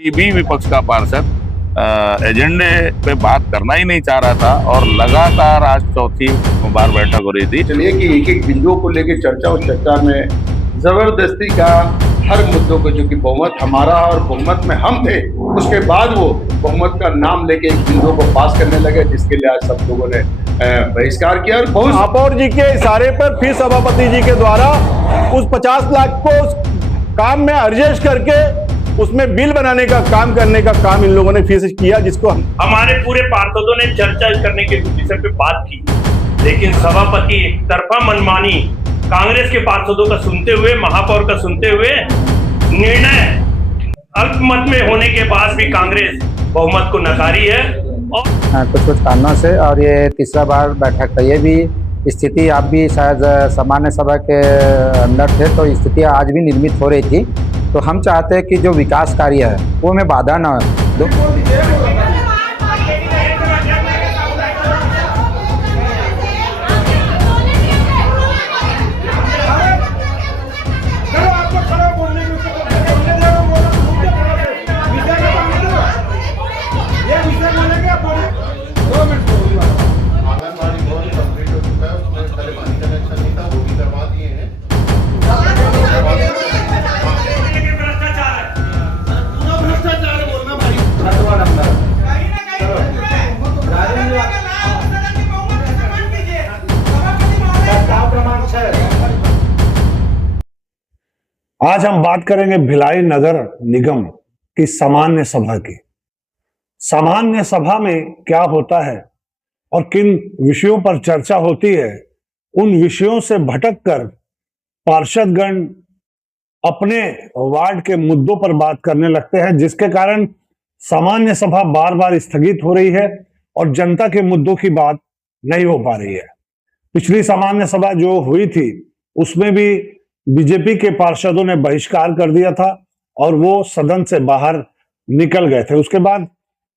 कोई भी विपक्ष का पार्षद एजेंडे पे बात करना ही नहीं चाह रहा था और लगातार आज चौथी बार बैठक हो रही थी। चलिए कि एक एक बिंदुओं को लेकर चर्चा और चर्चा में जबरदस्ती का हर मुद्दों को, जो कि बहुमत हमारा और बहुमत में हम थे, उसके बाद वो बहुमत का नाम लेके एक बिंदुओं को पास करने लगे, जिसके लिए आज सब लोगों ने बहिष्कार किया। और बहुत महापौर जी के इशारे पर फिर सभापति जी के द्वारा उस 50 लाख को उस काम में अर्जेस्ट करके उसमें बिल बनाने का काम करने का काम इन लोगों ने फिर से किया, जिसको हमारे पूरे पार्षदों ने चर्चा करने के विषय पे बात की, लेकिन सभापति एक तरफा मनमानी कांग्रेस के पार्षदों का सुनते हुए, महापौर का सुनते हुए, निर्णय अल्पमत में होने के बाद भी कांग्रेस बहुमत को नकारी है। और कुछ कारणों से, और ये तीसरा बार बैठक है। ये भी स्थिति आप भी शायद सामान्य सभा के अंदर थे, तो स्थितियाँ आज भी निर्मित हो रही थी। तो हम चाहते हैं कि जो विकास कार्य है वो में बाधा न हो। आज हम बात करेंगे भिलाई नगर निगम की सामान्य सभा की। सामान्य सभा में क्या होता है और किन विषयों पर चर्चा होती है, उन विषयों से भटककर पार्षदगण अपने वार्ड के मुद्दों पर बात करने लगते हैं, जिसके कारण सामान्य सभा बार बार स्थगित हो रही है और जनता के मुद्दों की बात नहीं हो पा रही है। पिछली सामान्य सभा जो हुई थी उसमें भी बीजेपी के पार्षदों ने बहिष्कार कर दिया था और वो सदन से बाहर निकल गए थे। उसके बाद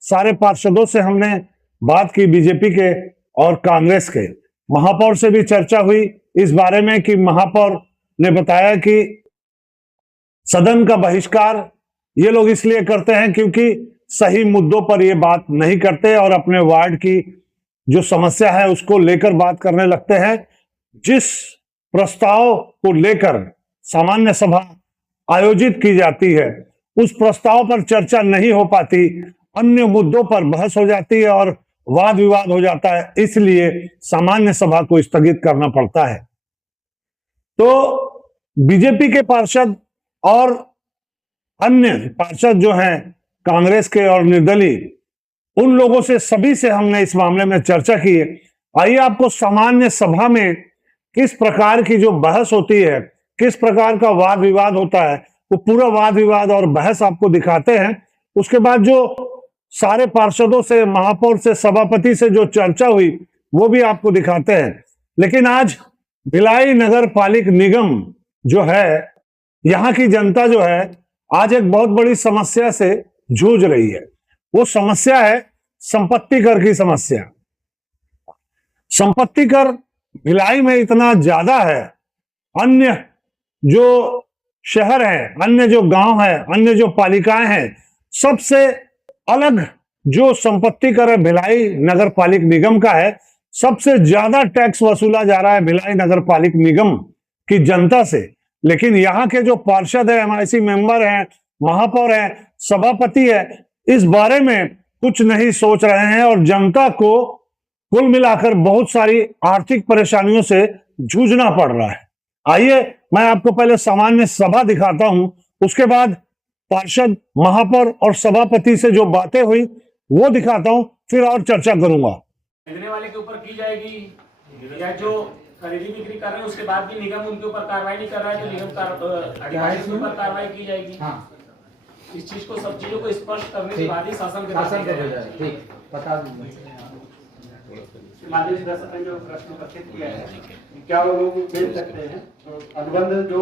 सारे पार्षदों से हमने बात की, बीजेपी के और कांग्रेस के। महापौर से भी चर्चा हुई इस बारे में कि महापौर ने बताया कि सदन का बहिष्कार ये लोग इसलिए करते हैं क्योंकि सही मुद्दों पर ये बात नहीं करते और अपने वार्ड की जो समस्या है उसको लेकर बात करने लगते हैं। जिस प्रस्ताव को लेकर सामान्य सभा आयोजित की जाती है उस प्रस्ताव पर चर्चा नहीं हो पाती, अन्य मुद्दों पर बहस हो जाती है और वाद विवाद हो जाता है, इसलिए सामान्य सभा को स्थगित करना पड़ता है। तो बीजेपी के पार्षद और अन्य पार्षद जो हैं कांग्रेस के और निर्दलीय, उन लोगों से सभी से हमने इस मामले में चर्चा की है। आइए आपको सामान्य सभा में किस प्रकार की जो बहस होती है, किस प्रकार का वाद विवाद होता है, वो पूरा वाद विवाद और बहस आपको दिखाते हैं। उसके बाद जो सारे पार्षदों से, महापौर से, सभापति से जो चर्चा हुई वो भी आपको दिखाते हैं। लेकिन आज भिलाई नगर पालिक निगम जो है, यहाँ की जनता जो है आज एक बहुत बड़ी समस्या से जूझ रही है। वो समस्या है संपत्ति कर की समस्या। संपत्ति कर भिलाई में इतना ज्यादा है, अन्य जो शहर है, अन्य जो गांव है, अन्य जो पालिकाएं हैं, सबसे अलग जो संपत्ति कर है भिलाई नगर पालिक निगम का है। सबसे ज्यादा टैक्स वसूला जा रहा है भिलाई नगर पालिक निगम की जनता से। लेकिन यहाँ के जो पार्षद है, एमआईसी मेंबर हैं, महापौर है, सभापति है, इस बारे में कुछ नहीं सोच रहे हैं और जनता को कुल मिलाकर बहुत सारी आर्थिक परेशानियों से जूझना पड़ रहा है। आइए मैं आपको पहले सामान्य सभा दिखाता हूं, उसके बाद पार्षद, महापौर और सभापति से जो बातें हुई वो दिखाता हूं, फिर और चर्चा करूंगा। खरीदने वाले के ऊपर की जाएगी या जो खरीदी बिक्री कर रहे हैं उसके बाद भी निगम उनके ऊपर कार्रवाई नहीं कर रहा है तो निगम अधिकारी के ऊपर कार्रवाई की जाएगी। हाँ। इस चीज को, सब चीजों को स्पष्ट करने के बाद ही शासन ठीक बता दूंगा। जो प्रश्न उपस्थित किया है, क्या वो लोग भेज सकते हैं तो अनुबंध जो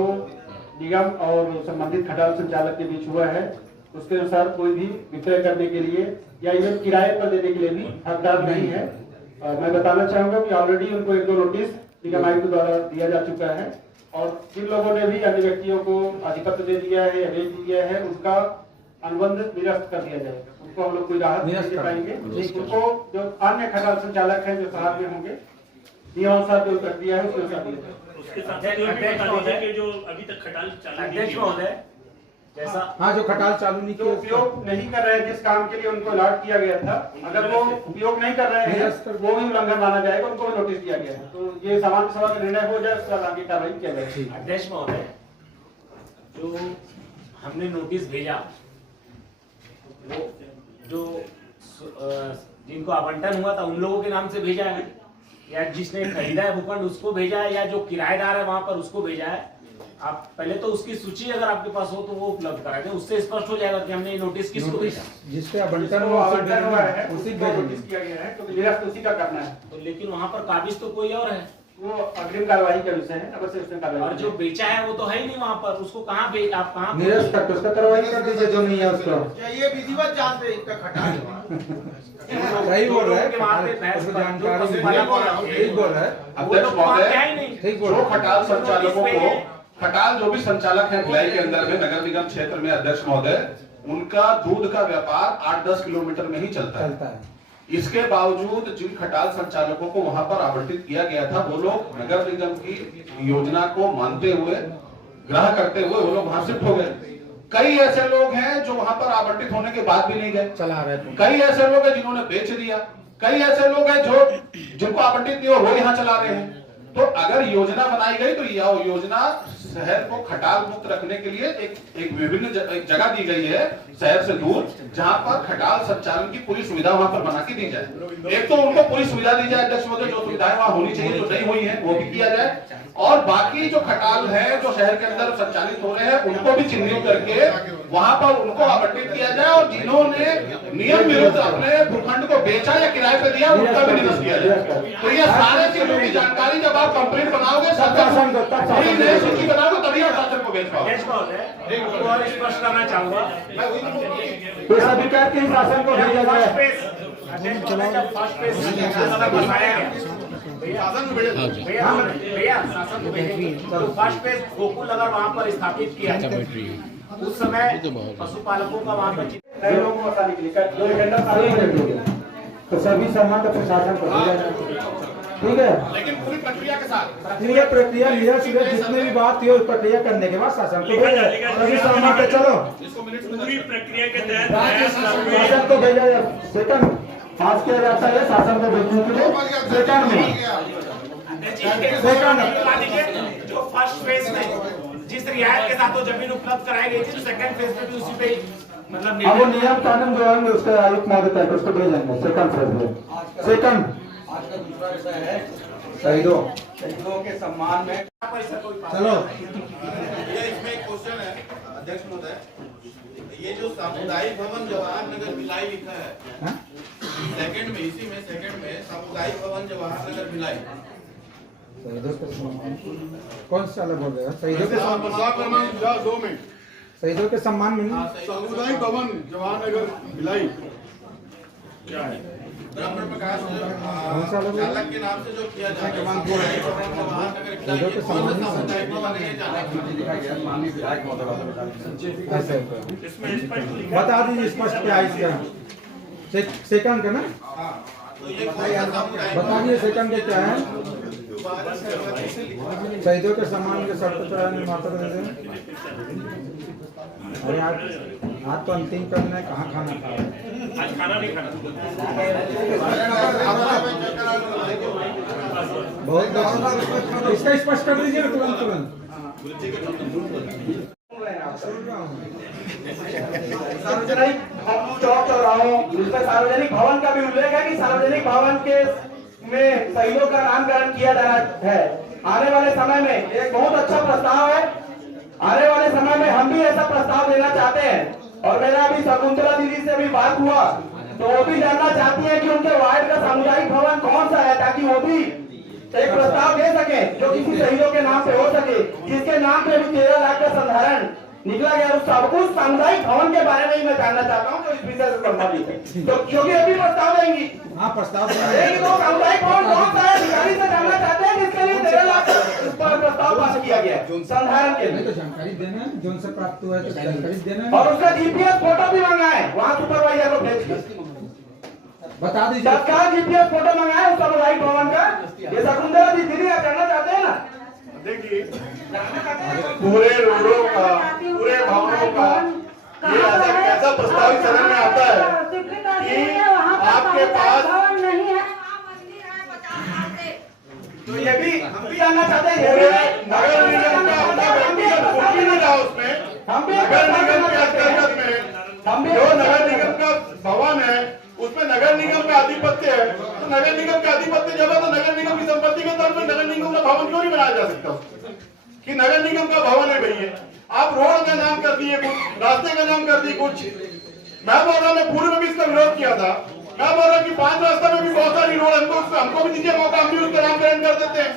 निगम और संबंधित खटाल संचालक के बीच हुआ है उसके अनुसार कोई भी विक्रय करने के लिए या इवन किराए पर देने के लिए भी हकदार नहीं है। मैं बताना चाहूंगा कि ऑलरेडी उनको 1-2 नोटिस निगम आयुक्त द्वारा दिया जा चुका है और जिन लोगों ने भी अन्य व्यक्तियों को अधिपत्र दे दिया है या बेच दिया है उसका अनुबंध निरस्त कर दिया जाएगा। उनको हम लोग कोई राहत नहीं दे पाएंगे। उनको जो अन्य खटाल संचालक हैं जो शहर में होंगे, नियमानुसार जो प्रक्रिया है उसके अनुसार दिया जाएगा। उसके साथ ये भी बता दीजिए कि जो अभी तक खटाल चालू नहीं की है, जैसा हाँ, जो खटाल चालू नहीं जो किया उपयोग नहीं कर रहे हैं, जिस काम के लिए उनको अलॉट किया गया था, अगर वो उपयोग नहीं कर रहे हैं वो भी उल्लंघन माना जाएगा, उनको भी नोटिस दिया गया है। तो ये सामान्य सभा का निर्णय हो जाए, उसके बाद आगे कार्रवाई किया जाएगी। अध्यक्ष महोदय, जो हमने नोटिस भेजा वो जो जिनको आवंटन हुआ था उन लोगों के नाम से भेजा है, या जिसने खरीदा है भूखंड उसको भेजा है, या जो किराएदार है वहां पर उसको भेजा है? आप पहले तो उसकी सूची अगर आपके पास हो तो वो उपलब्ध करा दें, उससे स्पष्ट हो जाएगा कि हमने ये नोटिस किसको भेजा। जिसके आवंटन हुआ है उसी को नोटिस किया गया है, तो निरस्त उसी का करना है। तो लेकिन वहां पर काबिज तो कोई और है, वो अग्रिम कार्रवाई के विषय है, अवश्य उसमें कार्रवाई। और जो बेचा है वो तो है ही नहीं वहां पर, उसको कहाँ आप कहाँ निरस्त करके उसका कार्रवाई कर दीजिए, जो नहीं है उसको। ये विधिवत जांच है इनका खटाल। सही बोल रहा है, वहाँ पे बहस उसको कर- जानकारी जो ठीक पशुपालक बोल रहा है। वो लोग तो मानते हैं ही नहीं। ठीक बोल जो रहा है। खटाल संचालकों को, खटाल जो भी संचालक है भिलाई के अंदर में नगर निगम क्षेत्र में, अध्यक्ष महोदय, उनका दूध का व्यापार 8-10 किलोमीटर में ही चलता है। इसके बावजूद जिन खटाल संचालकों को वहां पर आवंटित किया गया था, वो लोग नगर निगम की योजना को मानते हुए, ग्रह करते हुए वो लोग वहां शिफ्ट हो गए। कई ऐसे लोग हैं जो वहां पर आवंटित होने के बाद भी नहीं गए, चला रहे थे। कई ऐसे लोग हैं जिन्होंने बेच दिया, कई ऐसे लोग हैं जो जिनको आवंटित नहीं हो वो यहाँ चला रहे हैं। तो अगर योजना बनाई गई तो यह योजना शहर को खटाल मुक्त रखने के लिए एक विभिन्न जगह दी गई है शहर से दूर, जहां पर खटाल संचालन की पूरी सुविधा वहां पर बना के दी जाए। एक तो उनको पूरी सुविधा दी जाए अध्यक्ष महोदय, जो सुविधाएं वहां होनी चाहिए जो नहीं हुई है वो भी किया जाए, और बाकी जो खटाल है जो शहर के अंदर संचालित हो रहे हैं उनको भी चिन्हित करके वहां पर उनको आवंटित किया जाए, और जिन्होंने नियम विरुद्ध अपने भूखंड को बेचा या किराए पे दिया उनका भी निरस्त किया जाए। तो ये सारे चीजों की जानकारी जब आप कंप्लेंट बनाओगे, नई सूची बनाओगे, तभी आप शासन को भेज पाओगे। अध्यक्ष महोदय, एक और स्पष्ट करना चाहूंगा, इस अधिकार के शासन को भेजा जाए। जब फर्स्ट पेज बताया गया भैया शासन को भेजेंगे, तो फर्स्ट पेज गोकुल अगर वहाँ पर स्थापित किया उस समय पशुपालकों का वहाँ पर लोगों को बताने के लिए जो एजेंडा तो सभी सम्मान प्रशासन को भेजा जाए। ठीक है, लेकिन पूरी प्रक्रिया के साथ ये प्रक्रिया जितने भी बात थी उस प्रक्रिया करने के बाद शासन को भेजा जाए। सभी सहमत है, चलो पूरी प्रक्रिया के तहत शासन को भेजा जाए। सेकंड पास किया जाता है शासन को भेजने के लिए। सेकंड में जो फर्स्ट फेज में जिस रियायत के साथ वो जमीन उपलब्ध कराई गई थी, सेकंड फेज में भी उसी पे मतलब अब वो नियम कानून जो है उसका आयुक्त महोदय तय कर उसको भेजेंगे सेकंड फेज में। सेकंड आज का दूसरा विषय है शहीदों के सम्मान में। चलो ये इसमें एक क्वेश्चन है अध्यक्ष महोदय, ये जो सामुदायिक भवन जवाहर नगर भिलाई लिखा है, सेकंड में, इसी में सेकंड में सामुदायिक भवन जवाहर नगर भिलाई, शहीदों के सम्मान कौन सा बोल रहे हो? शहीदों के शहीदों के सम्मान में सामुदायिक भवन जवाहर नगर भिलाई ब्रह्म प्रकाश चालक के नाम से जो किया जाता है सामुदायिक भवन है, बता दीजिए स्पष्ट क्या है इसका। सेकंड का ना बता दीजिए, सेकंड के क्या है? शहीदों के सम्मान के शर्त चढ़ाने माता अरे आज तो अंतिम करना है, कहाँ खाना खा रहे हैं? आज खाना नहीं खाना। बहुत इसका स्पष्ट कर दीजिए तुरंत तुरंत। सार्वजनिक चौक चौराहों जिसमें सार्वजनिक भवन का भी उल्लेख है कि सार्वजनिक भवन के में शहीदों का नामकरण किया जाना है। आने वाले समय में एक बहुत अच्छा प्रस्ताव है, आने वाले समय में हम भी ऐसा प्रस्ताव देना चाहते हैं। और मेरा अभी शकुंतला दीदी से भी बात हुआ तो वो भी जानना चाहती है कि उनके वार्ड का सामुदायिक भवन कौन सा है, ताकि वो भी एक प्रस्ताव दे सके जो किसी शहीदों के नाम पे हो सके, जिसके नाम पे भी 13 लाख का संधारण निकला गया उस सामुदायिक भवन के बारे में ही मैं जानना चाहता हूँ जो इस विषय से संबंधित है। तो क्योंकि अभी प्रस्ताव देंगी, हाँ प्रस्ताव लेकिन वो सामुदायिक भवन कौन सा है अधिकारी से जानना चाहते हैं जिसके लिए 13 लाख उस पर प्रस्ताव पास किया गया है संधारण के लिए। तो जानकारी देना है, जो उनसे प्राप्त हुआ है तो जानकारी देना है और उसका जीपीएस फोटो भी मंगा है वहाँ सुपरवाइजर को भेज के बता दीजिए। तत्काल जीपीएस फोटो मंगा है उस सामुदायिक भवन का। ये शकुंतला दीदी आप जानना चाहते हैं ना? देखिए पूरे रोडों का, पूरे भवनों का ये ऐसा प्रस्ताव सदन में आता है कि आपके पास, तो ये भी हम भी जानना चाहते हैं। नगर निगम का अपना व्यक्तिगत कुछ नहीं रहा उसमें। हम भी नगर निगम के अंतर्गत में जो नगर निगम का भवन है उसमें नगर निगम का आधिपत्य है। तो नगर निगम का आधिपत्य जब है तो नगर निगम की संपत्ति के तौर पर नगर निगम का भवन क्यों नहीं बनाया जा सकता कि नगर निगम का भवन है भैया? आप रोड का नाम कर दिए कुछ, रास्ते का नाम कर दिए कुछ। मैं बोल रहा हूँ, मैं पूर्व में भी इसका विरोध किया था। मैं बोल रहा हूँ कि 5 रास्ता में भी बहुत सारी रोड हमको भी दीजिए मौका, हम भी उसका नामकरण कर देते हैं।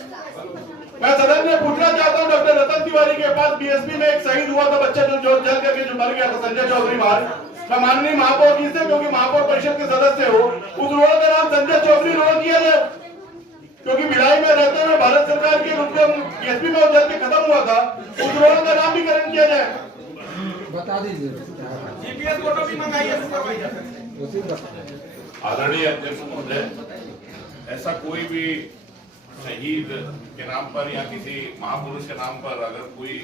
मैं सदन में पूछना चाहता हूँ, डॉक्टर रतन तिवारी के पास बीएसपी में एक शहीद हुआ था बच्चा जो जल करके जो मर गया था, संजय चौधरी मार। मैं माननीय महापौर जी से, क्योंकि महापौर परिषद के सदस्य हो, उस रोड का नाम संजय चौधरी रोड किया जाए, क्योंकि भिलाई में रहते हुए भारत सरकार के रूप में बीएसपी में जल के खत्म हुआ था, उस रोड का नामकरण किया जाए। बता दीजिए। जीपीएस फोटो भी मंगाइए सुपरवाइजर। आदरणीय अध्यक्ष महोदय, ऐसा कोई भी शहीद के नाम पर या किसी महापुरुष के नाम पर अगर कोई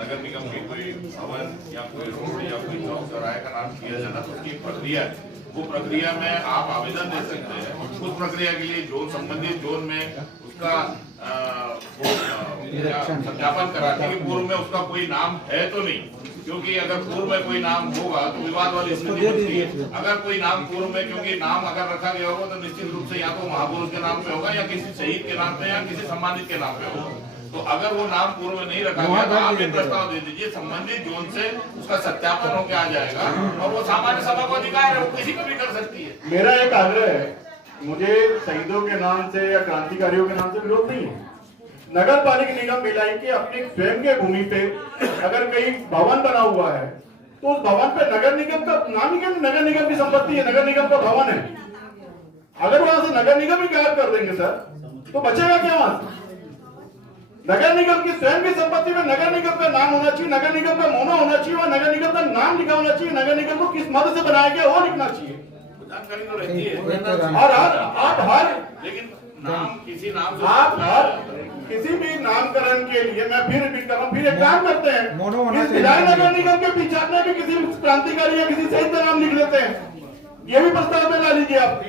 नगर निगम की कोई भवन या कोई रोड या कोई चौक चौराहे का नाम किया जाए तो उसकी प्रक्रिया है, वो प्रक्रिया में आप आवेदन दे सकते हैं। उस प्रक्रिया के लिए जोन संबंधित जोन में उसका सत्यापन कराने के पूर्व में उसका कोई नाम है तो नहीं, क्योंकि अगर पूर्व में कोई नाम होगा तो विवाद वाली स्थिति होती है। अगर कोई नाम पूर्व में, क्योंकि नाम अगर रखा गया होगा तो निश्चित रूप से या तो महापुरुष के नाम पे होगा या किसी शहीद के नाम पे या किसी सम्मानित के नाम पे होगा। तो अगर वो नाम पूर्व में नहीं रखा गया तो आप एक प्रस्ताव दे दीजिए, संबंधित जोन से उसका सत्यापन होकर आ जाएगा और वो सामान्य सभा को अधिकार है, वो किसी को भी कर सकती है। मेरा एक आग्रह है, मुझे शहीदों के नाम से या क्रांतिकारियों के नाम से विरोध नहीं है। नगर पालिका निगम भिलाई के अपने स्वयं के भूमि पे अगर कहीं भवन बना हुआ है तो उस भवन पे नगर निगम का नाम ही क्या, नगर निगम की संपत्ति है, नगर निगम का भवन है। अगर वहां से नगर निगम ही गायब कर देंगे सर तो बचेगा क्या वहां से? नगर निगम की स्वयं की संपत्ति में नगर निगम का नाम होना चाहिए, नगर निगम का मोना होना चाहिए, और नगर निगम का नाम लिखा होना चाहिए, नगर निगम को किस मद से बनाया गया वो लिखना चाहिए। जानकारी तो रहती है और आप हर, लेकिन नाम किसी नाम आप हर किसी भी नामकरण के लिए, मैं फिर रिपीट कर रहा हूँ, फिर एक काम करते हैं, इस भिलाई नगर निगम के पीछे अपने भी किसी क्रांतिकारी या किसी शहीद का नाम लिख लेते हैं। ये भी प्रस्ताव में ला लीजिए आप।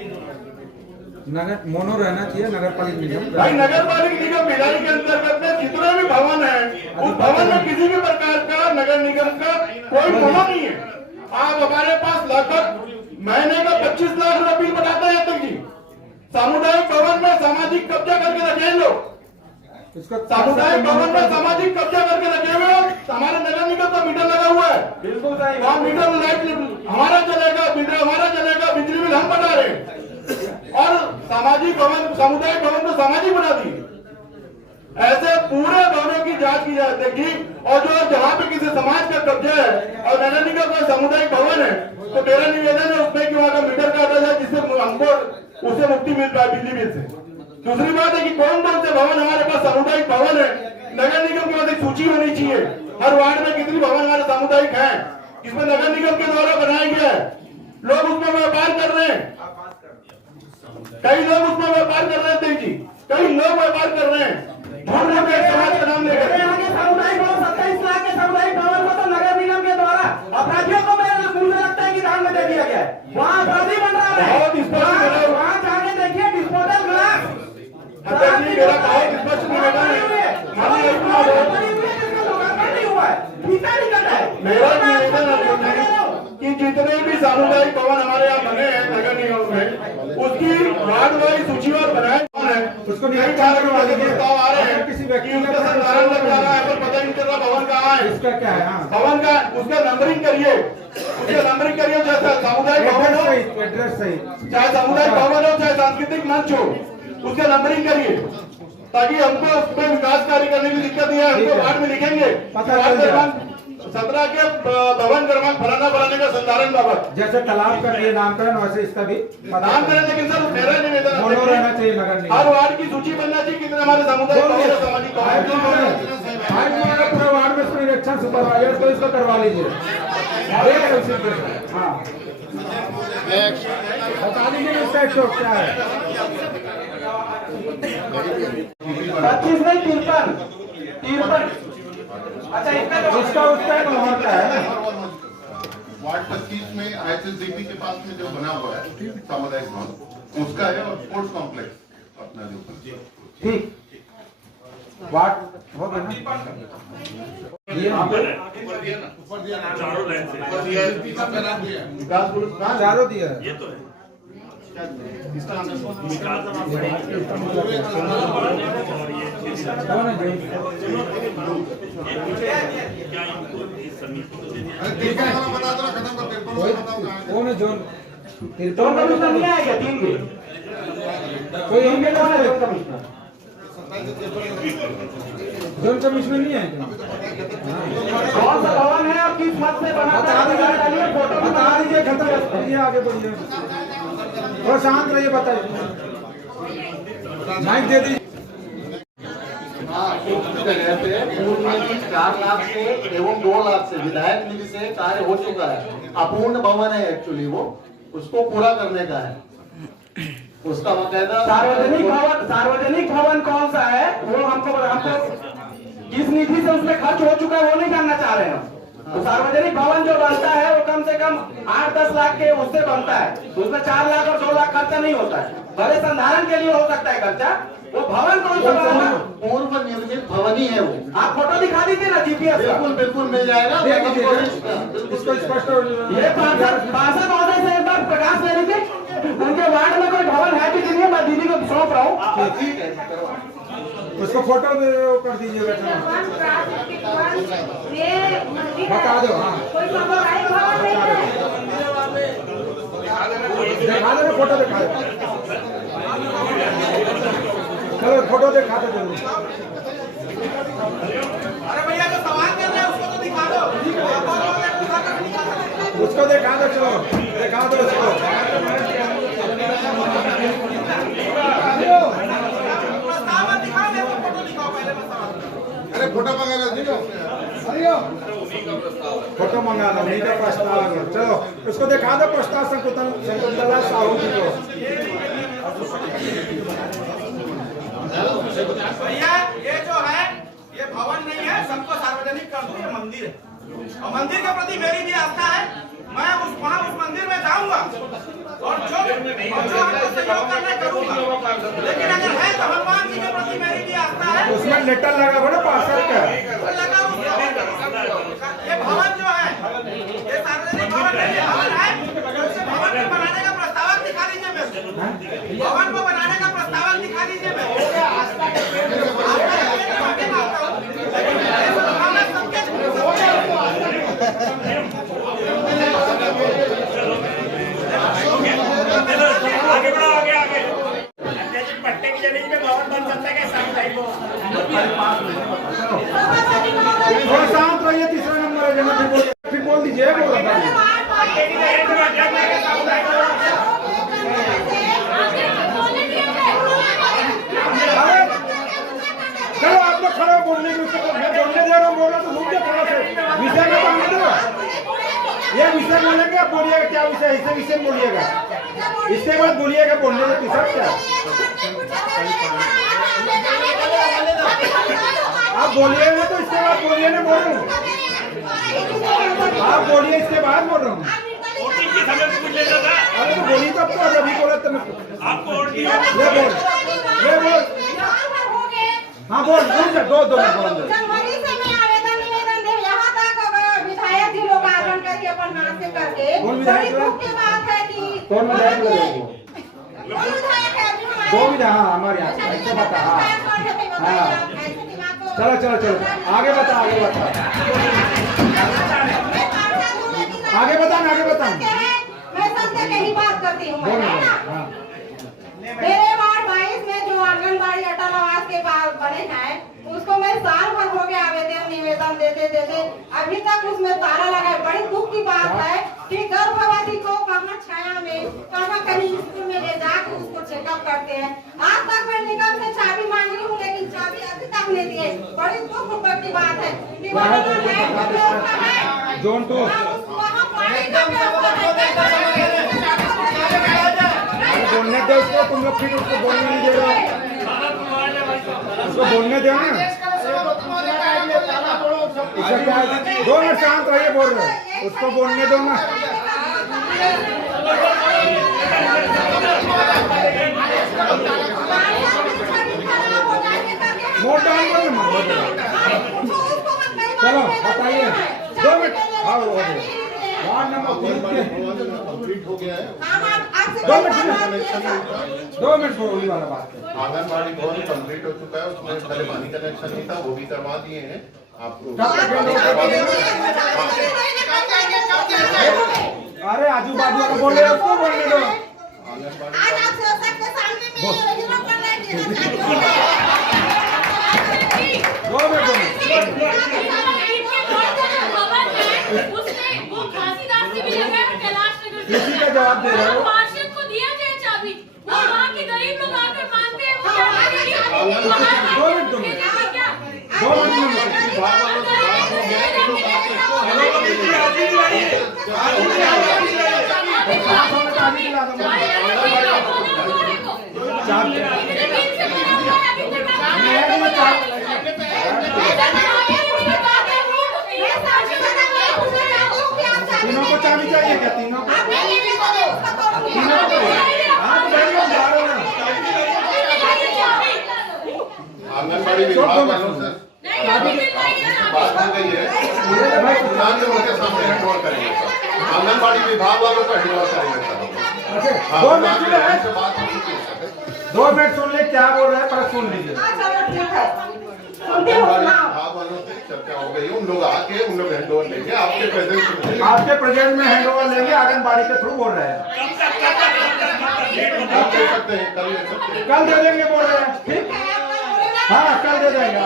नगर मोनो रहना चाहिए नगर पालिका निगम। भाई नगर पालिका निगम भिलाई के अंतर्गत में जितने भी भवन है उस भवन में किसी भी प्रकार का नगर निगम का कोई मोनो नहीं है। आप हमारे पास लगभग महीने का 25 लाख रुपए बिल बताते हैं तक जी। सामुदायिक भवन में सामाजिक कब्जा करके रखे हैं लोग, सामुदायिक भवन में सामाजिक कब्जा करके रखे हुए। हमारे नगर निगम का मीटर लगा हुआ है, बिल्कुल सही। वहाँ मीटर लाइट हमारा चलेगा, मीटर हमारा चलेगा, बिजली बिल हम बता रहे हैं, और सामाजिक भवन सामुदायिक भवन को सामाजिक बना दी। ऐसे पूरे भवनों की जांच की जाएगी, और जो जहाँ पे किसी समाज का कब्जा है और नगर निगम का सामुदायिक भवन है तो मेरा निवेदन है उसमें कि वहाँ का मीटर काटा जाए जिससे हमको उसे मुक्ति मिल पाए बिजली बिल से। दूसरी बात है कि कौन कौन से भवन हमारे पास सामुदायिक भवन है, नगर निगम के पास एक सूची होनी चाहिए। हर वार्ड में कितनी भवन हमारे सामुदायिक है, इसमें नगर निगम के द्वारा बनाया गया है। लोग उसमें व्यापार कर रहे हैं, कई लोग उसमें व्यापार कर रहे हैं जी, कई लोग व्यापार कर रहे हैं समाज का नाम लेकर। सामुदायिक भवन 27 लाख के सामुदायिक भवन को तो नगर निगम के द्वारा अपराधियों को मुझे लगता है कि दान में दे दिया गया है। वहाँ अपराधी बन रहा है, वहाँ जाके देखिए डिस्पोजल ग्लास मेरा बहुत स्पष्ट निवेदन है, मेरा निवेदन है कि जितने भी सामुदायिक भवन हमारे यहाँ बने हैं नगर निगम में उसकी वार्ड वाइज सूचीवार बनाए है। उसको प्रस्ताव आ रहे हैं किसी व्यक्ति का संचालन लग जा रहा है पर पता नहीं चल रहा भवन कहाँ है, इसका क्या है भवन का, उसका नंबरिंग करिए, उसका नंबरिंग करिए, चाहे सामुदायिक भवन हो, चाहे सामुदायिक भवन हो, चाहे सांस्कृतिक मंच हो, उसका नंबरिंग करिए ताकि हमको उसमें विकास कार्य करने की दिक्कत नहीं है। हमको वार्ड में लिखेंगे 17 के भवन क्रमांक फलाना फलाने का संधारण बाबत जैसे तालाब का लिए नामकरण वैसे इसका भी नामकरण, लेकिन सर मेरा निवेदन मोनो रहना चाहिए नगर निगम। हर वार्ड की सूची बनना चाहिए कितने हमारे सामुदायिक भवन और सामाजिक पूरा वार्ड में इसको इलेक्शन सुपरवाइजर तो इसको करवा लीजिए। हाँ बता दीजिए इसका स्टॉक क्या है। 25 नहीं 53। अच्छा इसका उसका होता है वार्ड 25 में ISSDP के पास में जो बना हुआ है सामुदायिक भवन उसका है, और स्पोर्ट्स कॉम्प्लेक्स अपना जो ठीक वार्ड हो गया ना चारों लाइन से विकास पुरस्कार चारों दिया ये तो है कौन जोन जोन कमिश्नर नहीं आएगा 3 के कोई हम के कौन है जोन कमिश्नर? जोन कमिश्नर नहीं आएगा। कौन सा भवन है और किस मत से बना है? फोटो बता दीजिए खत्म ये आगे बढ़िए थोड़ा शांत रहिए बताइए माइक दे दीजिए। इस जगह पे पूर्व में भी 4 लाख से एवं 2 लाख से विधायक निधि से कार्य हो चुका है। अपूर्ण भवन है एक्चुअली, वो उसको पूरा करने का है। उसका बकायदा सार्वजनिक भवन कौन सा है वो हमको किस निधि से उसमें खर्च हो चुका है वो नहीं जानना चाह रहे हैं। तो सार्वजनिक भवन जो बनता है वो कम से कम 8-10 लाख के उससे बनता है, तो उसमें 4 लाख और 2 लाख खर्चा नहीं होता है। भले संधारण के लिए हो सकता है खर्चा। वो भवन कौन सा बना है? पूर्व निर्मित भवन ही है वो। आप फोटो दिखा दीजिए ना जीपीएस। बिल्कुल मिल जाएगा। इसको स्पष्ट ये पार्षद महोदय से एक बार प्रकाश ले लीजिए, उनके वार्ड में कोई भवन है कि नहीं है, मैं दीदी को सौंप रहा हूँ। ठीक है, उसको फोटो कर दीजिए बता दो। हाँ दिखा दो फोटो दिखा दो। चलो फोटो दिखा दो जरूर। अरे भैया जो सवाल कर रहे हैं उसको तो दिखा दो। उसको दिखा दो, चलो दिखा दो उसको। अरे फोटो मंगा लो, फोटो मंगा लो, नहीं का प्रस्ताव। चलो उसको दिखा दो प्रस्ताव शकुंतला साहू जी को। भैया ये जो है ये भवन नहीं है, सबको सार्वजनिक कर दो, ये मंदिर है और मंदिर के प्रति मेरी भी आस्था है। मैं उस मंदिर में जाऊंगा और जो आपको सहयोग करना करूंगा, लेकिन अगर है तो हनुमान जी के प्रति मेरी भी आस्था है। उसमें लेटर लगा हुआ ना पार्षद का, लगा ये भवन जो है ये सार्वजनिक भवन नहीं है, भवन है। उसे भवन को बनाने का प्रस्ताव दिखा दीजिए मेरे, भवन को बनाने का प्रस्ताव दिखा दीजिए मेरे। आगे बढ़ो, आगे पट्टे की जमीन में भवन बन सकता है सामुदायिक भवन। थोड़ा शांत रहिए। तीसरा नंबर है जमा, फिर बोल दीजिए। चलो आप लोग खड़े बोलने की, मैं बोलने दे रहा हूँ, बोल रहा तो मुझे थोड़ा से विषय में बांध दो। ये विषय बोलेंगे, आप बोलिएगा क्या विषय, इसे विषय बोलिएगा, इसके बाद बोलिएगा बोलने दो। तीसरा क्या आप बोलिएगा तो इसके बाद बोलिए ना, बोल रहा हूँ आप बोलिए, इसके बाद बोल रहा हूँ। अरे तो बोली तब तो अभी बोला तो आपको ये बोल हाँ बोल दो जनवरी से मैं आवेदन निवेदन दे यहाँ तक विधायक जी लोग आवेदन करके अपन नाम से करके बड़ी दुख की बात है कि कौन विधायक लोग विधायक है अभी दो विधायक। हाँ हमारे यहाँ ऐसे बता। हाँ चलो आगे बता मैं सत्य की ही बात करती हूँ। मेरे वार्ड 22 में जो आंगनबाड़ी अटल आवास के पास बने हैं उसको मैं साल भर हो गया आवेदन निवेदन निवेदन देते देते अभी तक उसमें ताला लगा है। बड़ी दुख की बात है कि गर्भवती को कहाँ छाया में कहाँ कहीं स्कूल में ले जाकर उसको चेकअप करते हैं। आज तक मैं निगम से चाबी मांगी हूँ, लेकिन चाबी अभी तक नहीं दिए। बड़ी दुख की बात है। जोन टू वहाँ पानी का व्यवस्था है। बोलने दो उसको, तुम लोग फिर उसको बोलने नहीं दे रहे हो, उसको बोलने दो ना। उसका क्या 2 मिनट शांत रहिए, बोल रहे उसको बोलने दो ना। मोट डाउन करो ना। चलो बताइए 2 मिनट। हाँ वार्ड नंबर 3 कंप्लीट हो गया है। 2 मिनट बोली वाला बात है। आंगनबाड़ी भवन कंप्लीट हो चुका है, उसमें पहले पानी कनेक्शन नहीं था, वो भी करवा दिए हैं आपको। अरे आजू बाजू का बोले उसको बोलने दो। किसी का जवाब दे रहे हो? पार्षद को दिया जाए चाबी, वो वहाँ के गरीब लोग आकर मांगते हैं, वो क्या 2 मिनट तीनों को चाबी चाहिए क्या? तीनों को आंगनबाड़ी विभाग वालों से बात हो गई है, उनके सामने हैंडओवर करेंगे सर। आंगनबाड़ी विभाग वालों को हैंडओवर करेंगे सर। 2 मिनट सुन ले, से बात हो चुकी है सर। 2 मिनट सुन ले क्या बोल रहे हैं, पर सुन लीजिए। आंगनबाड़ी विभाग वालों से चर्चा हो गई, उन लोग आके उन लोग हैंडओवर लेंगे आपके प्रेजेंट में। आपके प्रेजेंट में हैंडओवर लेंगे, आंगनबाड़ी के थ्रू बोल रहे हैं। आप दे सकते हैं, कल ले सकते हैं। कल दे देंगे बोल रहे हैं, ठीक। हाँ कल दे देंगे।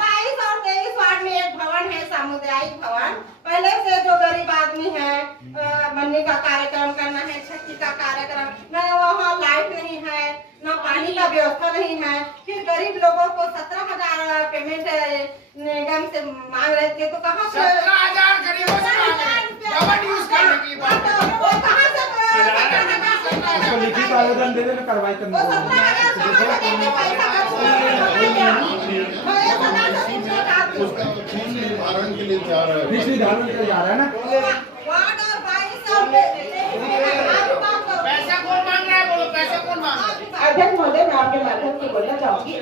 22 और 23 वार्ड में एक भवन है, सामुदायिक भवन। पहले से जो गरीब आदमी है, बनने का कार्यक्रम करना है, छठी का कार्यक्रम, न वहाँ लाइट नहीं है, न पानी का व्यवस्था नहीं है। फिर गरीब लोगों को 17,000 पेमेंट निगम से मांग रहे थे, तो कहाँ से 17,000 गरीबों से डबल यूज करने की बात है। वो कहाँ से उसको लिखित आवेदन दे देना, कार्रवाई करने को। फीस निर्धारण के लिए जा रहा है। फीस निर्धारण के लिए जा रहा है ना। पैसा कौन मांग रहा है, बोलो पैसा कौन मांग रहा है? अध्यक्ष महोदय, मैं आपके माध्यम से बोलना चाहूंगी,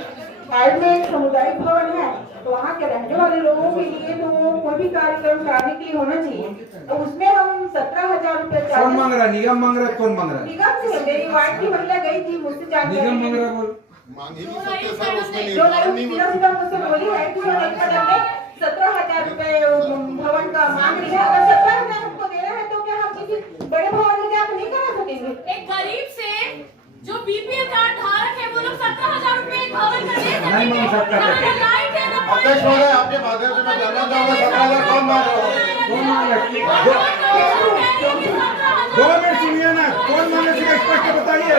वार्ड में एक सामुदायिक भवन है, तो वहाँ के रहने वाले लोगों के लिए तो कोई भी कार्यक्रम कराने के लिए होना चाहिए, तो उसमें हम 17,000 रुपए कौन मांग रहा है? निगम मांग रहा है? कौन मांग रहा है? निगम से। मेरी वार्ड की महिला गई थी, मुझसे जानकारी निगम मांग रहा है, बोल। मांग ही नहीं सकते सर, उसमें जो निर्धारण नहीं सीधा मुझसे बोली है कि 17,000 रुपए भवन का मांग रही है। अगर 17,000 हमको देना है तो क्या हम किसी बड़े भवन में जाकर नहीं करा सकेंगे? एक गरीब से जो बीपीएल कार्ड धारक है, वो लोग 17,000 रुपए एक भवन का दे नहीं मांग सकता। अध्यक्ष महोदय, आपके माध्यम से मैं जानना चाहूंगा 17,000 कौन मांग रहा है? कौन मांग रहा है? 2 मिनट सुनिए ना, कौन मांगे से स्पष्ट बताइए।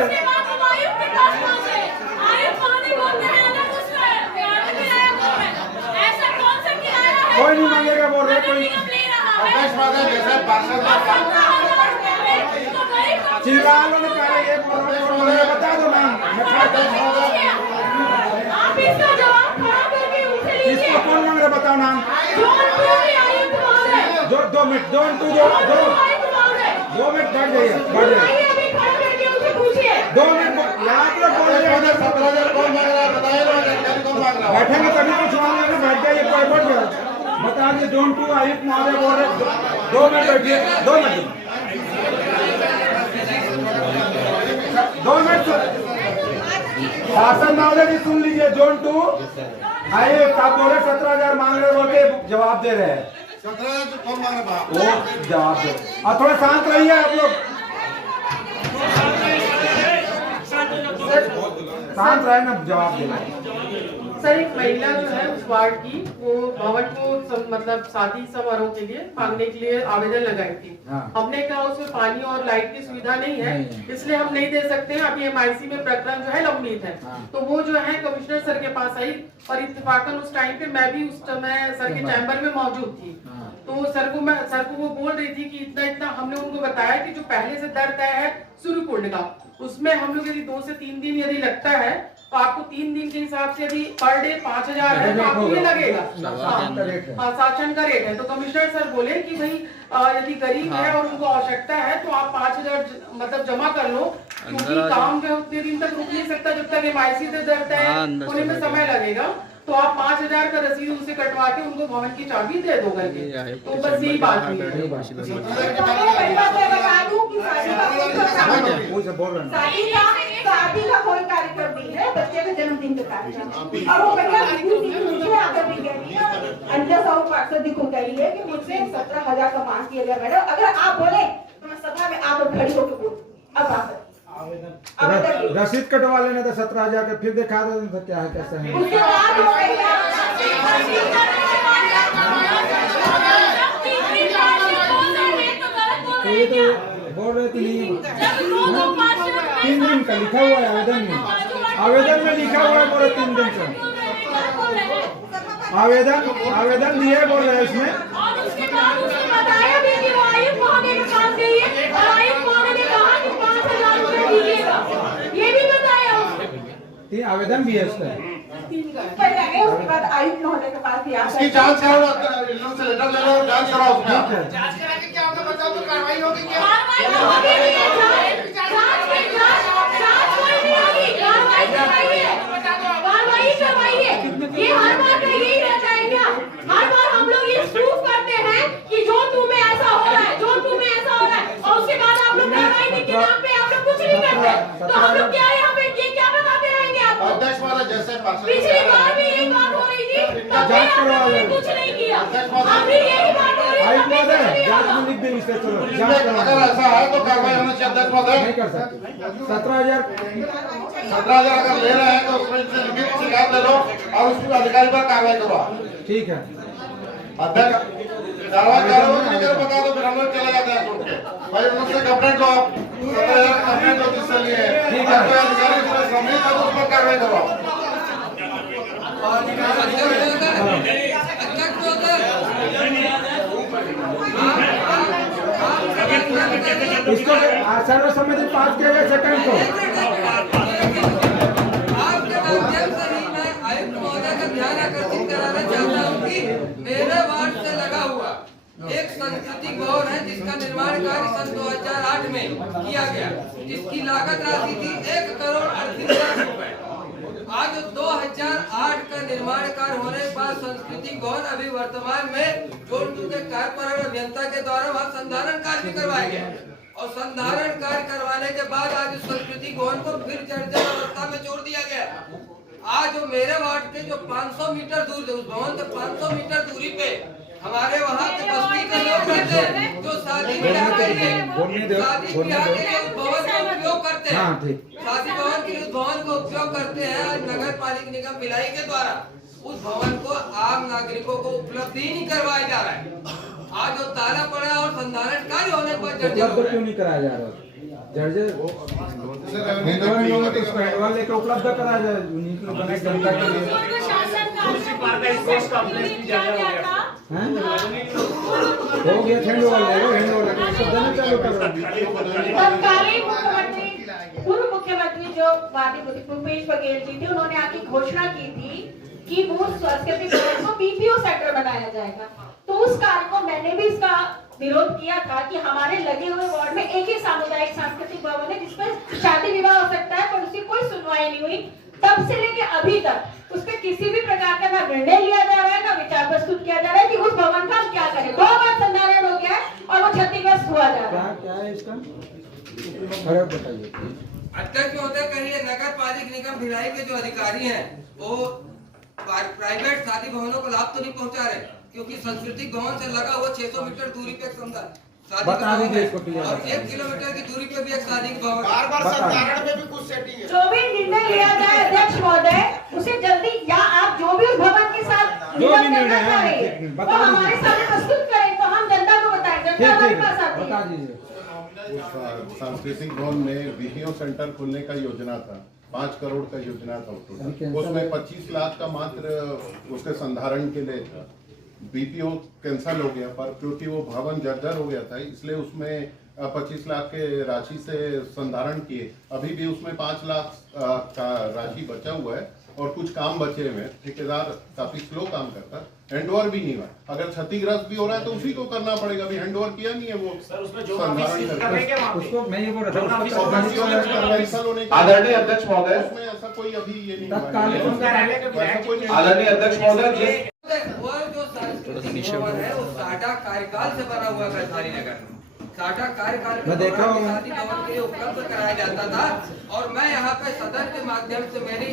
कोई नहीं मांगेगा बोल रहे कोई। अध्यक्ष महोदय, जैसे पार्षद चिल्ला लो ना, पहले ये बोल रहे हो, मुझे बता दो नाम। इसको कौन मांग रहा, बताओ नाम। जो 2 मिनट 2 मिनट बैठ जाइए, बैठ जाइए। 2 मिनट यहाँ पे बोल रहे हैं 17,000 कौन मांग रहा है, बताइए ना, जानकारी कौन मांग रहा है? बैठेंगे तभी कुछ मांगेंगे, बैठ जाइए, कोई बैठ जाए। बता दिए जोन 2 आयुक्त महोदय बोल रहे। 2 मिनट बैठिए, 2 मिनट 2 मिनट। शासन महोदय जी सुन लीजिए, जोन 2 आयुक्त आप बोले 17,000 मांग रहे, बोल के जवाब दे रहे हैं। 17,000 कौन मांग रहा है? वो जवाब दे, और थोड़ा शांत रहिए आप लोग, शांत रहे ना, जवाब देना। सर एक महिला जो है उस वार्ड की वो भवन को मतलब शादी समारोह के लिए मांगने के लिए आवेदन लगाई थी। हमने कहा उसमें पानी और लाइट की सुविधा नहीं है, इसलिए हम नहीं दे सकते हैं। अभी MIC में प्रकरण जो है लंबित है। तो वो जो है कमिश्नर सर के पास आई और इत्तेफाकन उस टाइम पे मैं भी उस समय सर के चैम्बर में मौजूद थी। तो सर को वो बोल रही थी कि इतना इतना हमने उनको बताया कि जो पहले से दर तय है सूर्य कुंड का, उसमें हम लोग यदि 2 से 3 दिन यदि लगता है तो आपको 3 दिन के हिसाब से यदि पर डे 5000 है तो आपको ये लगेगा। शासन का रेट है। तो कमिश्नर सर बोले कि भाई यदि गरीब है और उनको आवश्यकता है तो आप 5000 मतलब जमा कर लो, क्योंकि काम जो है उतने दिन तक रुक नहीं सकता जब तक MIC से दर तय होने में समय लगेगा। तो आप 5000 का रसीद उनसे कटवा के उनको भवन की चाबी दे दो करके। तो बस यही बात है। शादी का कोई कार्यक्रम नहीं है, बच्चे का जन्मदिन का कार्यक्रम। और वो बढ़िया मुझे आकर भी कहती है, अंडर साउंड पार्षद दिख गई है कि मुझसे 17,000 का मांग किया गया। मैडम अगर आप बोले तो मैं सभा में आप खड़ी होकर बोल। अब आप रसीद कटवा लेने तो 17,000 का फिर दिखा दो तो क्या है कैसे है। उसके बाद हो गई बोल रहे थे 3 दिन का लिखा हुआ है आवेदन में लिखा हुआ है पूरा 3 दिन से आवेदन दिए बोल रहे हैं इसमें। और उसके बाद उसने बताया भी कि वो आयुक्त महोदय के पास गई है और आयुक्त महोदय ने कहा कि 5,000 रुपए दीजिएगा, ये भी बताया उसने। आवेदन भी है इसका पहले गए, उसके बाद आयुक्त महोदय के पास दिया। इसकी जांच कराओ, से लेटर ले लो, जांच कराओ उसमें। जांच करा के क्या आपने बताओ तो कार्रवाई होगी क्या? कार्रवाई करवाइए। ये हर बार का यही रहता है क्या? हर बार हम लोग ये प्रूफ करते हैं कि जो तुम्हें ऐसा हो रहा है, जो तुम्हें ऐसा हो रहा है, और उसके बाद आप लोग कार्रवाई के नाम पे आप लोग कुछ नहीं करते। तो हम लोग क्या यहाँ पे ये क्या बताते रहेंगे आपको? अध्यक्ष महोदय जैसे पिछली बार भी यही बात हो रही थी, तब भी आप लोगों ने कुछ नहीं किया। अभी यही बात हो रही है, तब भी कुछ नहीं किया। अगर ऐसा है तो कार्रवाई होनी चाहिए। अध्यक्ष महोदय नहीं कर सकते। 17,000 अगर ले रहे हैं तो उसमें से लिखित शिकायत ले लो और उसके अधिकारी पर कार्रवाई करो। ठीक है अध्यक्ष कार्रवाई करो कि नहीं बता दो, फिर हम लोग चले जाते हैं सुन के। भाई मुझसे कंप्लेंट लो आप, 17,000 कंप्लेंट हो जिससे लिए ठीक है, कोई अधिकारी सम्मिलित है तो उस पर कार्रवाई करो। इसको सर्व सम्मति पास किया गया सेकंड को। आपके माध्यम से ही मैं आयुक्त महोदय का ध्यान आकर्षित कराना चाहता हूँ कि मेरे वार्ड से लगा हुआ एक सांस्कृतिक भवन है जिसका निर्माण कार्य सन 2008 में किया गया, जिसकी लागत राशि थी 1,38,00,000 रुपए। आज 2008 का निर्माण कार्य होने के बाद सांस्कृतिक भवन अभी वर्तमान में जोधपुर के कार्यपालन अभियंता के द्वारा वहाँ संधारण कार्य भी करवाया गया और संधारण कार्य करवाने के बाद आज उस सांस्कृतिक भवन को फिर जर्जर अवस्था में छोड़ दिया गया। आज जो मेरे वार्ड के जो 500 मीटर दूर उस भवन से 500 मीटर दूरी पे हमारे वहाँ के बस्ती के लोग रहते हैं जो शादी ब्याह के लिए उस भवन का उपयोग करते हैं, शादी भवन के उस भवन को उपयोग करते हैं। आज नगर पालिका निगम भिलाई के द्वारा उस भवन को आम नागरिकों को उपलब्ध ही नहीं करवाया जा रहा है। आज जो ताला पड़ा और संधारण कार्य होने पर जर्जर क्यों नहीं कराया जा रहा? जर्जर लेकर उपलब्ध कराया जाए जनता के लिए। हो गया पूर्व मुख्यमंत्री जो भूपेश बघेल जी थे, उन्होंने आके घोषणा की थी कि वो सांस्कृतिक भवन को BPO सेक्टर बनाया जाएगा। तो उस कार्य को मैंने भी इसका विरोध किया था कि हमारे लगे हुए वार्ड में एक ही सामुदायिक सांस्कृतिक भवन है जिसमें शादी विवाह हो सकता है, पर उसकी कोई सुनवाई नहीं हुई। तब से लेके अभी तक उस पर किसी भी प्रकार का ना निर्णय लिया जा रहा है, ना विचार प्रस्तुत किया जा रहा है कि उस भवन का हम क्या करें। 2 बार संधारण हो गया है और वो क्षतिग्रस्त हुआ जा रहा है। क्या है इसका? बताइए। अध्यक्ष महोदय कहिए, नगर पालिका निगम भिलाई के जो अधिकारी हैं वो प्राइवेट शादी भवनों को लाभ तो नहीं पहुंचा रहे, क्योंकि सांस्कृतिक भवन से लगा हुआ 600 मीटर दूरी पे शादी बता का दीजिए भवन इसको clear है और बता 1 किलोमीटर की दूरी पे भी एक शादी का भवन है। बार-बार संधारण में भी कुछ सेटिंग है। जो भी निर्णय लिया जाए अध्यक्ष महोदय, उसे जल्दी या आप जो भी उस भवन के साथ जो भी निगम निर्णय करना है, चाहे बता वो दीजिए। हमारे सामने प्रस्तुत करें तो हम जनता को बताएं, जनता हमारे पास आती बता है। दीजिए। सांस्कृतिक भवन में वीपीओ सेंटर खोलने का योजना था, 5 करोड़ का योजना था टोटल। उसमें 25 लाख का मात्र उसके संधारण के लिए था। बीपीओ कैंसिल हो गया, पर क्योंकि वो भवन जर्जर हो गया था, इसलिए उसमें 25 लाख के राशि से संधारण किए। अभी भी उसमें 5 लाख का राशि बचा हुआ है और कुछ काम बचे हुए हैं। ठेकेदार काफी स्लो काम करता है, हैंडओवर भी नहीं हुआ। अगर क्षतिग्रस्त भी हो रहा है तो उसी को करना पड़ेगा, अभी हैंडओवर किया नहीं है वो संधारण उसको मैं ये बोल रहा था आदरणीय अध्यक्ष महोदय, उसमें ऐसा कोई अभी ये नहीं आदरणीय अध्यक्ष महोदय, वो जो सांस्कृतिक भवन है वो साटा कार्यकाल से बना हुआ है वैशाली नगर में। साटा कार्यकाल के दौरान शादी भवन के लिए उपलब्ध कराया जाता था और मैं यहाँ पे सदन के माध्यम से मेरी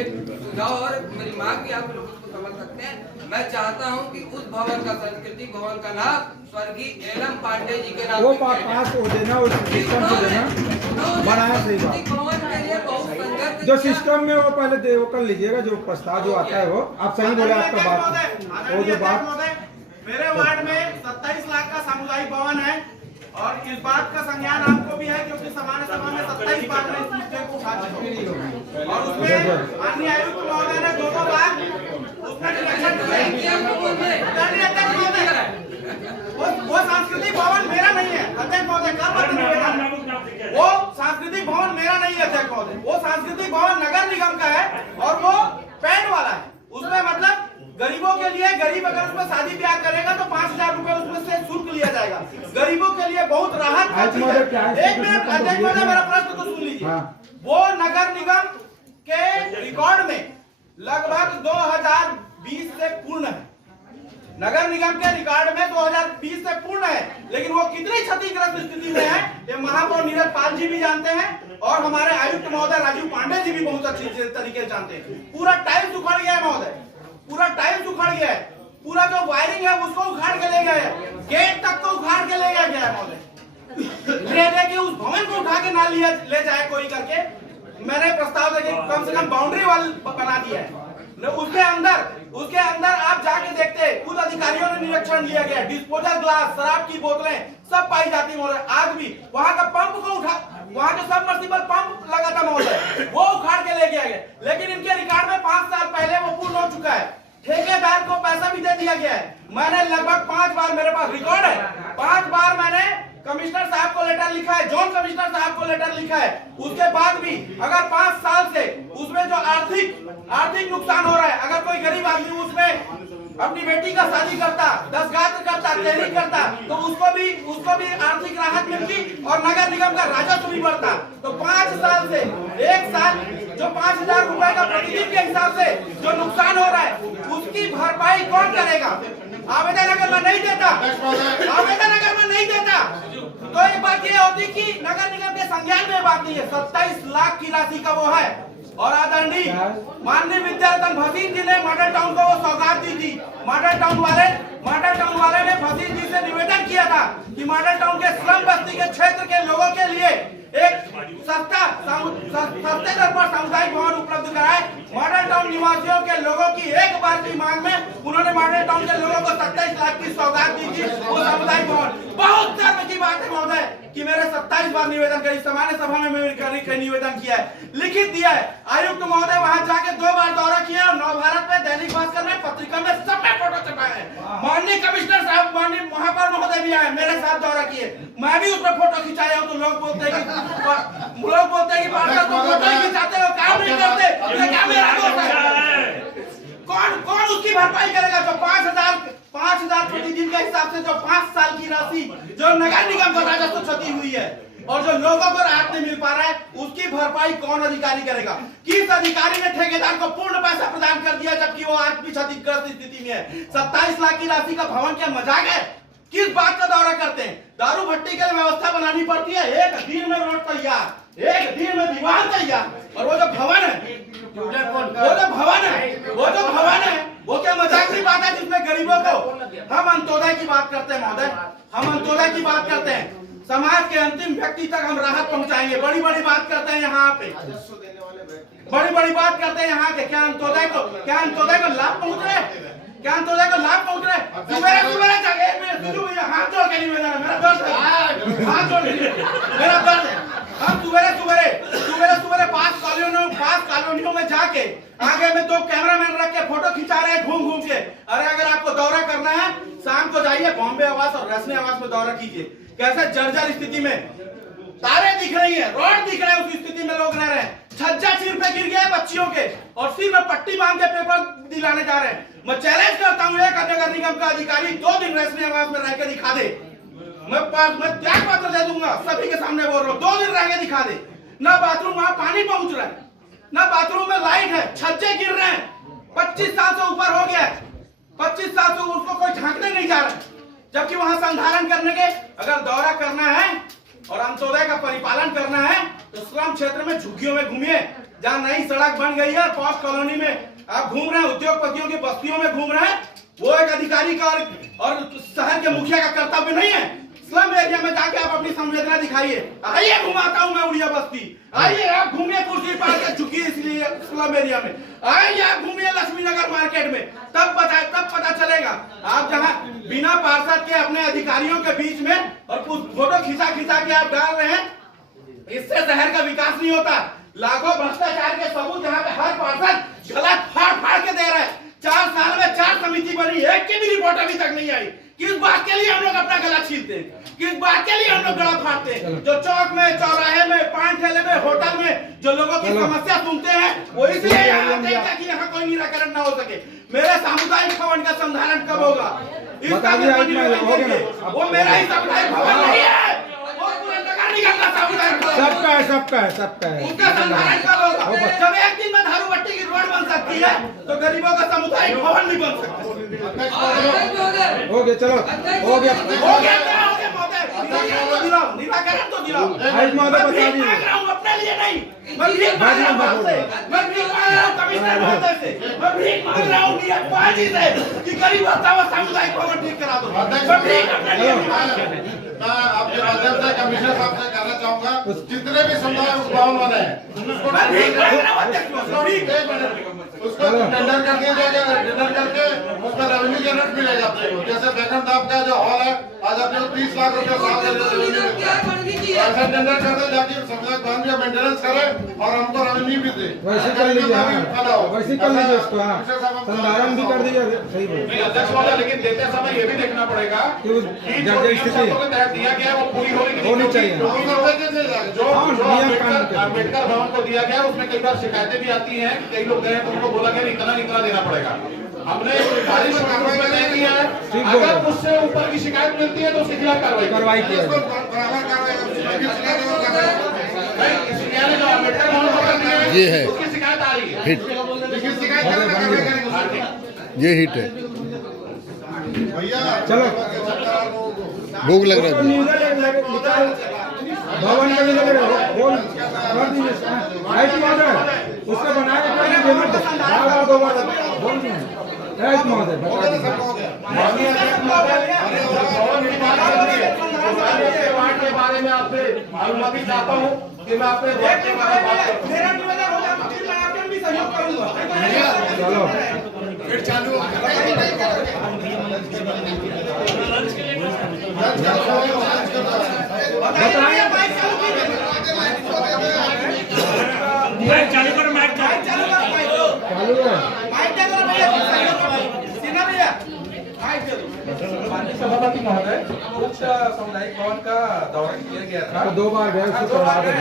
एक सुझाव और मेरी मांग भी आप लोग उसको समझ सकते हैं। मैं चाहता हूँ कि उस भवन का, सांस्कृतिक भवन का नाम स्वर्गीय एलएम पांडे जी के नाम वो पास हो देना, उस सिस्टम को देना, बनाया सही बात। भवन के लिए बहुत संघर्ष जो सिस्टम में वो पहले दे वो कर लीजिएगा, जो प्रस्ताव जो आता है वो आप सही बोले। आपका बात वो जो बात मेरे वार्ड में 27 लाख का सामुदायिक भवन है और इस बात का संज्ञान आपको भी है क्योंकि सामान्य सभा में 27 बार में इस मुद्दे को उठा चुके हैं और उसमें माननीय आयुक्त महोदय ने 2 बार उसमें निरीक्षण किया। वो सांस्कृतिक भवन मेरा नहीं है अध्यक्ष महोदय, वो सांस्कृतिक भवन मेरा नहीं है अध्यक्ष महोदय, वो सांस्कृतिक भवन नगर निगम का है और वो पेड वाला है। उसमें मतलब गरीबों के लिए, गरीब अगर उसमें शादी ब्याह करेगा तो 5,000 रुपए उसमें से शुल्क लिया जाएगा। गरीबों के लिए बहुत राहत है। एक मिनट अध्यक्ष महोदय, मेरा प्रश्न तो सुन लीजिए। वो नगर निगम के रिकॉर्ड में लगभग 2020 से पूर्ण है, नगर निगम के रिकॉर्ड में 2020 से पूर्ण है, लेकिन वो कितनी क्षतिग्रस्त स्थिति में है ये महापौर नीरज पाल जी भी जानते हैं और हमारे आयुक्त महोदय राजीव पांडे जी भी बहुत अच्छी तरीके से जानते हैं। पूरा टाइल्स उखड़ गया है महोदय, पूरा टाइल्स उखड़ गया है, पूरा जो वायरिंग है उसको उखाड़ के ले गए, गेट तक को उखाड़ के ले गया है महोदय। कि उस भवन को उठा के ना ले जाए कोई करके मैंने प्रस्ताव देके कम से कम बाउंड्री वाल बना दिया है। उसके अंदर आप जाके देखते खुद अधिकारियों ने निरीक्षण लिया गया, डिस्पोजल ग्लास, शराब की बोतलें सब पाई जाती है। आज भी वहां का पंप को उठा, वहां का सबमर्सिबल पंप लगा था महोदय, वो उखाड़ के ले गया गया। लेकिन इनके रिकॉर्ड में 5 साल पहले वो पूर्ण हो चुका है, ठेकेदार को पैसा भी दे दिया गया है। मैंने लगभग 5 बार, मेरे पास रिकॉर्ड है, 5 बार मैंने कमिश्नर साहब को लेटर लिखा है, जोन कमिश्नर साहब को लेटर लिखा है। उसके बाद भी अगर 5 साल से उसमें जो आर्थिक नुकसान हो रहा है, अगर कोई गरीब आदमी उसमें अपनी बेटी का शादी करता, 10 गात्र करता, तहरीक करता, तो उसको भी आर्थिक राहत मिलती और नगर निगम का राजस्व भी बढ़ता। तो 5 साल से 1 साल जो 5,000 रुपए का प्रतिदिन के हिसाब से जो नुकसान हो रहा है उसकी भरपाई कौन करेगा? आवेदन अगर मैं नहीं देता, तो एक बात ये होती कि नगर निगम के संज्ञान में बात नहीं है। 27 लाख की राशि का वो है और आदरणीय माननीय विद्यारतन भसीन जी ने मॉडल टाउन को वो सौगात दी थी। मॉडल टाउन वाले ने भसीन जी से निवेदन किया था कि मॉडल टाउन के स्लम बस्ती के क्षेत्र के लोगों के लिए एक सस्ते दर पर सामुदायिक भवन उपलब्ध कराए। मॉडल टाउन निवासियों के लोगों की एक बार की मांग में उन्होंने मॉडल टाउन के लोगों को 27 लाख की सौगात दी थी वो सामुदायिक भवन। बहुत गर्व की बात है महोदय कि मेरे 27 बार निवेदन करी, सामान्य सभा में मैंने निवेदन किया है, लिखित दिया है। आयुक्त महोदय वहां जाके 2 बार दौरा किया और नवभारत में, दैनिक भास्कर में, पत्रिका में सब में फोटो छपाए हैं। माननीय कमिश्नर साहब, माननीय महापौर महोदय भी आए, मेरे साथ दौरा किए, मैं भी उसमें फोटो खिंचाया हूँ। तो लोग बोलते हैं कि पार्षद को फोटो ही खिंचाते हो, काम नहीं करते, ये क्या मेरा दोस्त है? कौन उसकी भरपाई करेगा? जो 5,000 प्रतिदिन के हिसाब से जो 5 साल की राशि जो नगर निगम को राजस्व क्षति हुई है और जो लोगों को राहत नहीं मिल पा रहा है उसकी भरपाई कौन अधिकारी करेगा? किस अधिकारी ने ठेकेदार को पूर्ण पैसा प्रदान कर दिया जबकि वो आज भी क्षतिग्रस्त स्थिति में है? 27 लाख की राशि का भवन क्या मजाक है? किस बात का दौरा करते हैं? दारू भट्टी के लिए व्यवस्था बनानी पड़ती है, एक दिन में रोड तैयार, एक दिन में दीवार तैयार, और वो जो भवन है वो क्या मजाक की बात है जिसमें गरीबों को हम अंत्योदय की बात करते हैं महोदय? हम अंत्योदय की बात करते हैं, समाज के अंतिम व्यक्ति तक हम राहत पहुंचाएंगे। बड़ी बड़ी बात करते हैं यहाँ पे, बड़ी बड़ी बात करते हैं यहाँ के। क्या अंत्योदय को लाभ पहुंच रहे? क्या अंत्योदय को लाभ पहुंच रहे? सुबह सुबह जाके हाथ जोड़ के निवेदन है, मेरा दर्द है, हाथ जोड़ के मेरा दर्द है। हम सुबह पास कॉलोनियों में जाके आगे में 2 कैमरामैन रख के फोटो खिंचा रहे हैं घूम के। अरे अगर आपको दौरा करना है शाम को जाइए बॉम्बे आवास और रसने आवास में दौरा कीजिए। कैसे जर्जर स्थिति में तारे दिख रही है, रोड दिख रहा है, उस स्थिति में लोग रह रहे हैं। छज्जा सिर पे गिर गया है बच्चियों के और सिर में पट्टी बांध के पेपर दिलाने जा रहे हैं। मैं चैलेंज करता हूं एक नगर निगम का अधिकारी 2 दिन रसने आवास में रह के दिखा दे। मैं त्याग पत्र दे दूंगा, सभी के सामने बोल रहा हूँ। 2 दिन रह के दिखा दे। ना बाथरूम वहां पानी पहुंच रहा है, ना बाथरूम में लाइट है, छज्जे गिर रहे हैं। 25 साल से ऊपर हो गया है, 25 साल से उसको कोई झांकने नहीं जा रहा है। जबकि वहां संधारण करने के अगर दौरा करना है और अंत्योदय का परिपालन करना है तो स्लम क्षेत्र में झुग्गियों में घूमिए, जहाँ नई सड़क बन गई है। पॉश कॉलोनी में आप घूम रहे हैं, उद्योगपतियों की बस्तियों में घूम रहे हैं। वो एक अधिकारी का और शहर के मुखिया का कर्तव्य नहीं है। स्लम एरिया में जाके आप अपनी संवेदना दिखाइए। आइए घुमाता हूं मैं उड़िया बस्ती, आइए आप घूमिए कुर्सी पार के झुकी इसलिए स्लम एरिया में, आइए आप घूमिए लक्ष्मी नगर मार्केट में, तब पता चलेगा। आप जहां बिना पार्षद के अपने अधिकारियों के बीच में और फोटो खिंचा के आप डाल रहे हैं, इससे शहर का विकास नहीं होता। लाखों भ्रष्टाचार के सबूत यहाँ पे हर पार्षद गला फाड़ के दे रहा है। 4 साल में 4 समिति बनी, एक की भी रिपोर्ट अभी तक नहीं आई। किस बात के लिए हम लोग अपना गला छीलते हैं? किस बात के लिए हम लोग गला फाड़ते हैं? जो चौक में, चौराहे में, पान ठेले में, होटल में जो लोगों की समस्या सुनते हैं वो इसलिए यहाँ आते हैं ताकि यहाँ कोई निराकरण ना हो सके। मेरे सामुदायिक भवन का संधारण कब होगा? इसका वो मेरा ही सामुदायिक भवन नहीं है, वो पूरे नगर निगम का सामुदायिक भवन सबका है। उसका संधारण कब होगा? जब एक दिन में धारू भट्टी की रोड बन सकती है तो गरीबों का सामुदायिक भवन नहीं बन सकता। हो गया, चलो हो गया निराकरण तो दिलाओ। आज महोदय बता दीजिए। मांग रहा हूँ अपने लिए नहीं, मैं भीख मांग रहा हूँ आपसे, मैं भीख मांग रहा हूँ कमिश्नर महोदय से, मैं भीख मांग रहा हूँ नियतपाजी से कि गरीब सामुदायिक भवन ठीक करा दो। मैं भीख अपने लिए नहीं मांग रहा। मैं आपके माध्यम से कमिश्नर साहब से कहना चाहूंगा जितने भी समुदाय उस भवन वाले हैं उसको टेंडर कर दिया जाएगा। टेंडर करके उसका रेवेन्यू जनरेट मिलेगा आपको। जैसे बेगम साहब का जो हॉल है आज आपने 30 लाख रुपए ऐसा टेंडर कर दे जाके समुदाय भवन का मेंटेनेंस करे और हमको रेवेन्यू भी दे। वैसे कर लीजिए उसको, संधारण भी कर दीजिए। सही बोल अध्यक्ष महोदय, लेकिन देते समय ये भी देखना पड़ेगा कि दिया गया वो पूरी होनी चाहिए। जो अम्बेडकर भवन को दिया गया उसमें कई बार शिकायतें भी आती हैं। कई लोग गए तो उनको बोला गया इतना देना पड़ेगा। हमने बारिश तय किया है, अगर उससे ऊपर की शिकायत मिलती है तो उसके खिलाफ कार्रवाई की जाएगी। जो अम्बेडकर भवन ये है उसकी शिकायत आ रही है, ये हिट है। चलो भूख लग रहा है। भवन में बोल कर दीजिए। उसका बना के महोदय के बारे में आपसे अनुमति चाहता हूँ कि मैं अपने सहयोग करूंगा। चलो फिर चालू सभापति महोदय, उच्च सामुदायिक भवन का दौरा किया गया था। 2 बार गए, उसको प्राकलन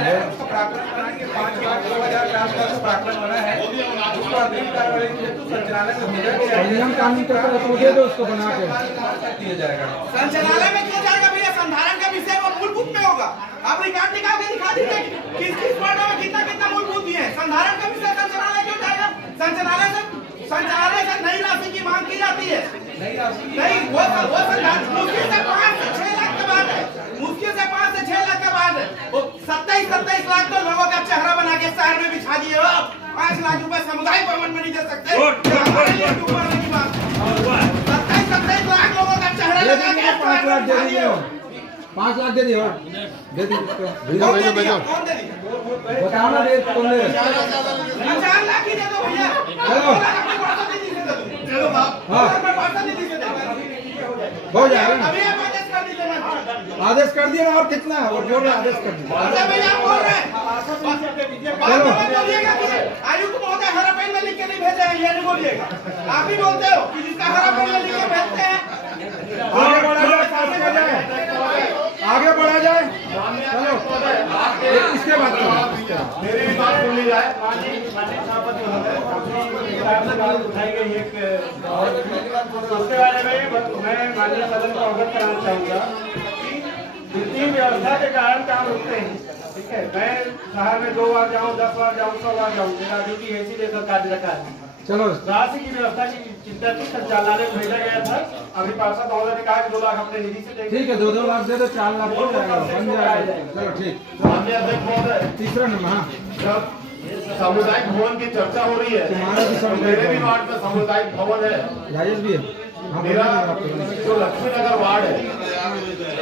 कराने के 5,00,000 के आसपास प्राकलन बना है। उसको अग्रिम कार्रवाई के हेतु संचालय में भेजा गया है। नियम कानून के तहत दे दो उसको बना के दिया जाएगा। संचालय में क्यों जाएगा भैया? संधारण का विषय वो मूलभूत में होगा। आप रिकॉर्ड निकाल के दिखा दीजिए किस वार्ड में कितना मूलभूत है। संधारण का विषय संचालय क्यों जाएगा? संचालय से नई राशि की मांग की जाती है। नहीं वो मुश्किल से 5 से 6 लाख के बाद है, मुश्किल से 5 से 6 लाख के बाद है। वो 27 लाख तो लोगों का चेहरा बना के शहर में बिछा दिए हो। 5 लाख रुपए सामुदायिक भवन में नहीं दे सकते। हमारे लिए ऊपर की बात 27 लाख लोगों का चेहरा लगा के लाख दे दीजिए, 5 लाख दे दिए, दे दीजिए, भेजो बताओ ना, दे कौन दे रहे? 4 लाख ही दे दो भैया। चलो हाँ हो जाएगा ना, अभी आप आदेश कर दीजिए ना। आदेश कर दिया ना, और कितना है, और बोल रहे आदेश कर दिया। अच्छा भैया आप बोल रहे हैं, बात मत बोलिएगा कि आयुक्त महोदय हरा पेन में लिख के नहीं भेजे हैं, ये नहीं बोलिएगा। आप ही बोलते हो कि जिसका हरा पेन में लिख के भेजते हैं। आगे बढ़ा जाए, आगे बढ़ा जाए, चलो इसके बाद मेरी भी बात सुन ली जाए। माननीय सभापति महोदय, आपसे बात उठाई गई एक और उसके बारे में मैं माननीय सदन को अवगत कराना चाहूँगा कि वित्तीय व्यवस्था के कारण काम रुकते हैं। ठीक है, मैं शहर में 2 बार जाऊँ, 10 बार जाऊँ, 100 बार जाऊँ, मेरा ड्यूटी है, इसीलिए सरकार ने रखा है। चलो राशि की व्यवस्था की चिंता थी, संचालनालय को भेजा गया था। अभी पार्षद महोदय ने कहा कि 2 लाख अपने निधि से देंगे। ठीक है, 2-2 लाख दे दो, 4 लाख हो जाएगा, बन जाएगा। चलो ठीक, माननीय अध्यक्ष महोदय, तीसरा नंबर, हाँ जब सामुदायिक भवन की चर्चा हो रही है, तुम्हारा भी तो मेरे भी वार्ड में सामुदायिक भवन है। राजेश भी है, हाँ मेरा जो लक्ष्मी नगर वार्ड है,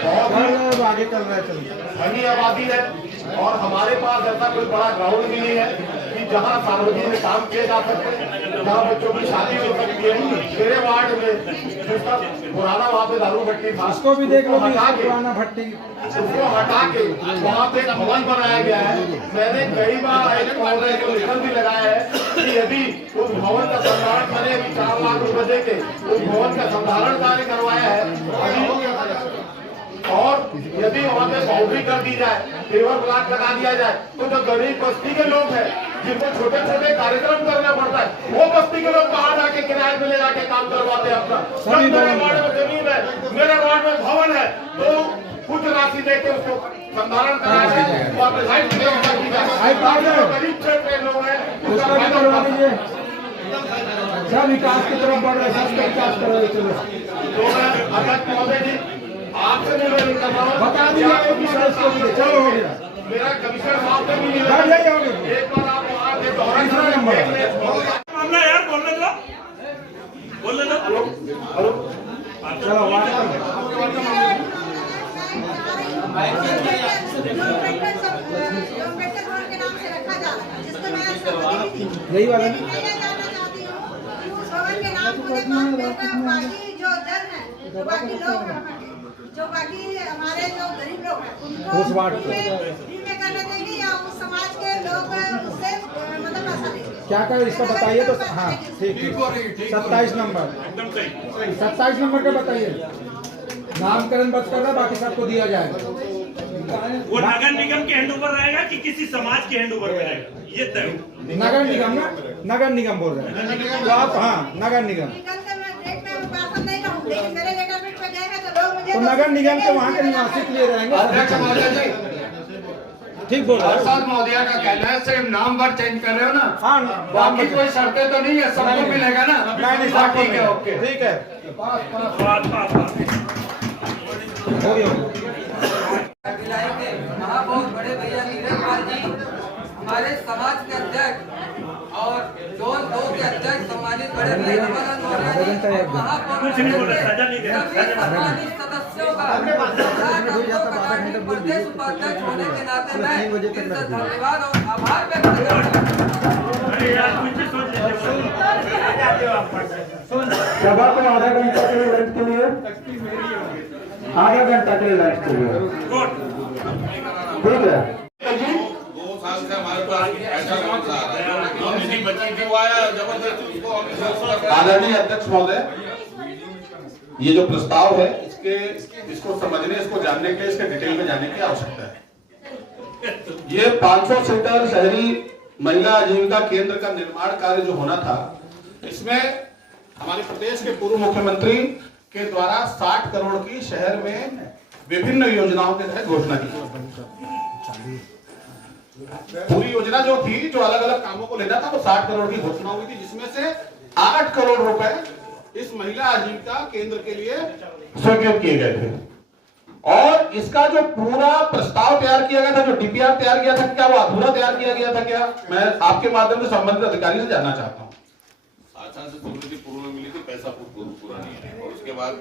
बहुत आगे चल रहा है, चलो घनी आबादी है और हमारे पास ऐसा कोई बड़ा ग्राउंड भी नहीं है कि जहाँ सार्वजनिक काम किए जा सकते, जहाँ बच्चों की शादी हो सकती है। मेरे वार्ड में जिसका पुराना वहाँ पे दारू भट्टी था, उसको भी देख लो, हटा के पुराना भट्टी उसको हटा के वहाँ पे एक भवन बनाया गया है। मैंने कई बार आयुक्त महोदय को लिखन भी लगाया है कि यदि उस भवन का संधारण करे, अभी 4 लाख रुपए दे के उस भवन का संधारण कार्य करवाया है, और यदि वहाँ पे बाउंड्री कर दी जाए, पेवर ब्लॉक लगा दिया जाए, तो जो गरीब बस्ती के लोग हैं जिनको छोटे छोटे कार्यक्रम करना पड़ता है, वो बस्ती के लोग बाहर जाके किराए पे ले जाके काम करवाते हैं अपना। जब मेरे वार्ड में जमीन है, मेरे वार्ड में भवन है, तो कुछ राशि देके उसको संधारण कराया जाए, गरीब क्षेत्र के लोग हैं उसका फायदा उठा लीजिए। सब विकास की तरफ बढ़ रहे हैं, सबका विकास कर रहे हैं। चलो तो मैं अध्यक्ष महोदय जी आपसे निवेदन कर रहा हूँ, बता दीजिए, चलो हो गया, मेरा कमिश्नर साहब से भी निवेदन, एक बार आप वहाँ से दौरा मामला यार, बोलने दो, बोलने दो। चलो यही वाला जो बाकी लोग हैं, जो बाकी हमारे जो गरीब लोग हैं, उनको उस वार्ड फ्री में करने देंगे या उस समाज के लोग उससे मतलब पैसा लेंगे? क्या कर इसका बताइए तो। हाँ ठीक ठीक, 27 नंबर, 27 नंबर का बताइए। नामकरण बस कर रहा, बाकी सबको दिया जाएगा। वो नगर निगम के हैंड ओवर रहेगा कि किसी समाज के हैंड ओवर में रहेगा, ये तय। नगर निगम ना, नगर निगम बोल रहे हैं तो आप, हाँ नगर निगम, तो नगर निगम के वहाँ के निवासी के लिए रहेंगे। ठीक बोल रहे प्रसाद महोदय का कहना है सिर्फ नाम भर चेंज कर रहे हो ना, हाँ बाकी कोई शर्तें तो नहीं है, सबको मिलेगा ना। नहीं हाँ, ठीक है, ओके, ठीक है, हो गया। भिलाई के महापौर बड़े भैया नीरज पाल जी, हमारे समाज के अध्यक्ष और जोन 2 के अध्यक्ष सम्मानित बड़े भैया महापौर सभी सम्मानित सदस्यों का प्रदेश उपाध्यक्ष होने के नाते मैं इनसे धन्यवाद और आभार व्यक्त करता हूँ। सभा को आधा घंटा के लिए लंच के लिए, आधा घंटा के लिए लंच के लिए, ठीक है। 2 साल से हमारे पास ऐसा कौन-सा जो निधि बची थी वो आया जबरदस्ती उसको। आदरणीय अध्यक्ष महोदय, ये जो प्रस्ताव है इसको समझने, इसको जानने के लिए इसके डिटेल में जाने की आवश्यकता है। ये 500 सीटर शहरी महिला आजीविका केंद्र का निर्माण कार्य जो होना था, इसमें हमारे प्रदेश के पूर्व मुख्यमंत्री के द्वारा 60 करोड़ की शहर में विभिन्न योजनाओं के तहत घोषणा की। पूरी योजना जो थी, जो अलग अलग कामों को लेना था, वो 60 करोड़ की घोषणा हुई थी, जिसमें से 8 करोड़ रुपए इस महिला आजीविका केंद्र के लिए स्वीकृत किए गए थे। और इसका जो पूरा प्रस्ताव तैयार किया गया था, जो डीपीआर तैयार किया था, क्या वो अधूरा तैयार किया गया था क्या? मैं आपके माध्यम से संबंधित अधिकारी से जानना चाहता हूँ। आसान से स्वीकृति पूर्व में मिली थी, पैसा पूरा नहीं है, और उसके बाद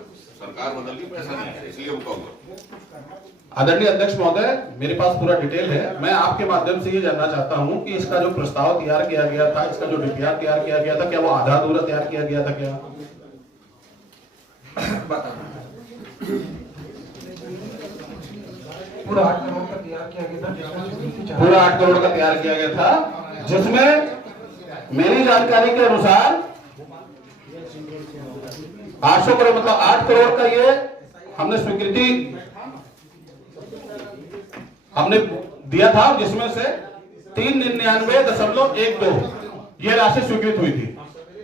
सरकार बदल गई, पैसा नहीं है, इसलिए रुका हुआ। आदरणीय अध्यक्ष महोदय, मेरे पास पूरा डिटेल है। मैं आपके माध्यम से ये जानना चाहता हूं कि इसका जो प्रस्ताव तैयार किया गया था, इसका जो डीपीआर तैयार किया गया था, क्या वो आधा अधूरा तैयार किया गया था क्या? पूरा 8 करोड़ का तैयार किया गया था। पूरा 8 करोड़ का तैयार किया गया था, जिसमें मेरी जानकारी के अनुसार 800 करोड़ मतलब 8 करोड़ का ये हमने स्वीकृति हमने दिया था, जिसमें से 399.12 ये राशि स्वीकृत हुई थी।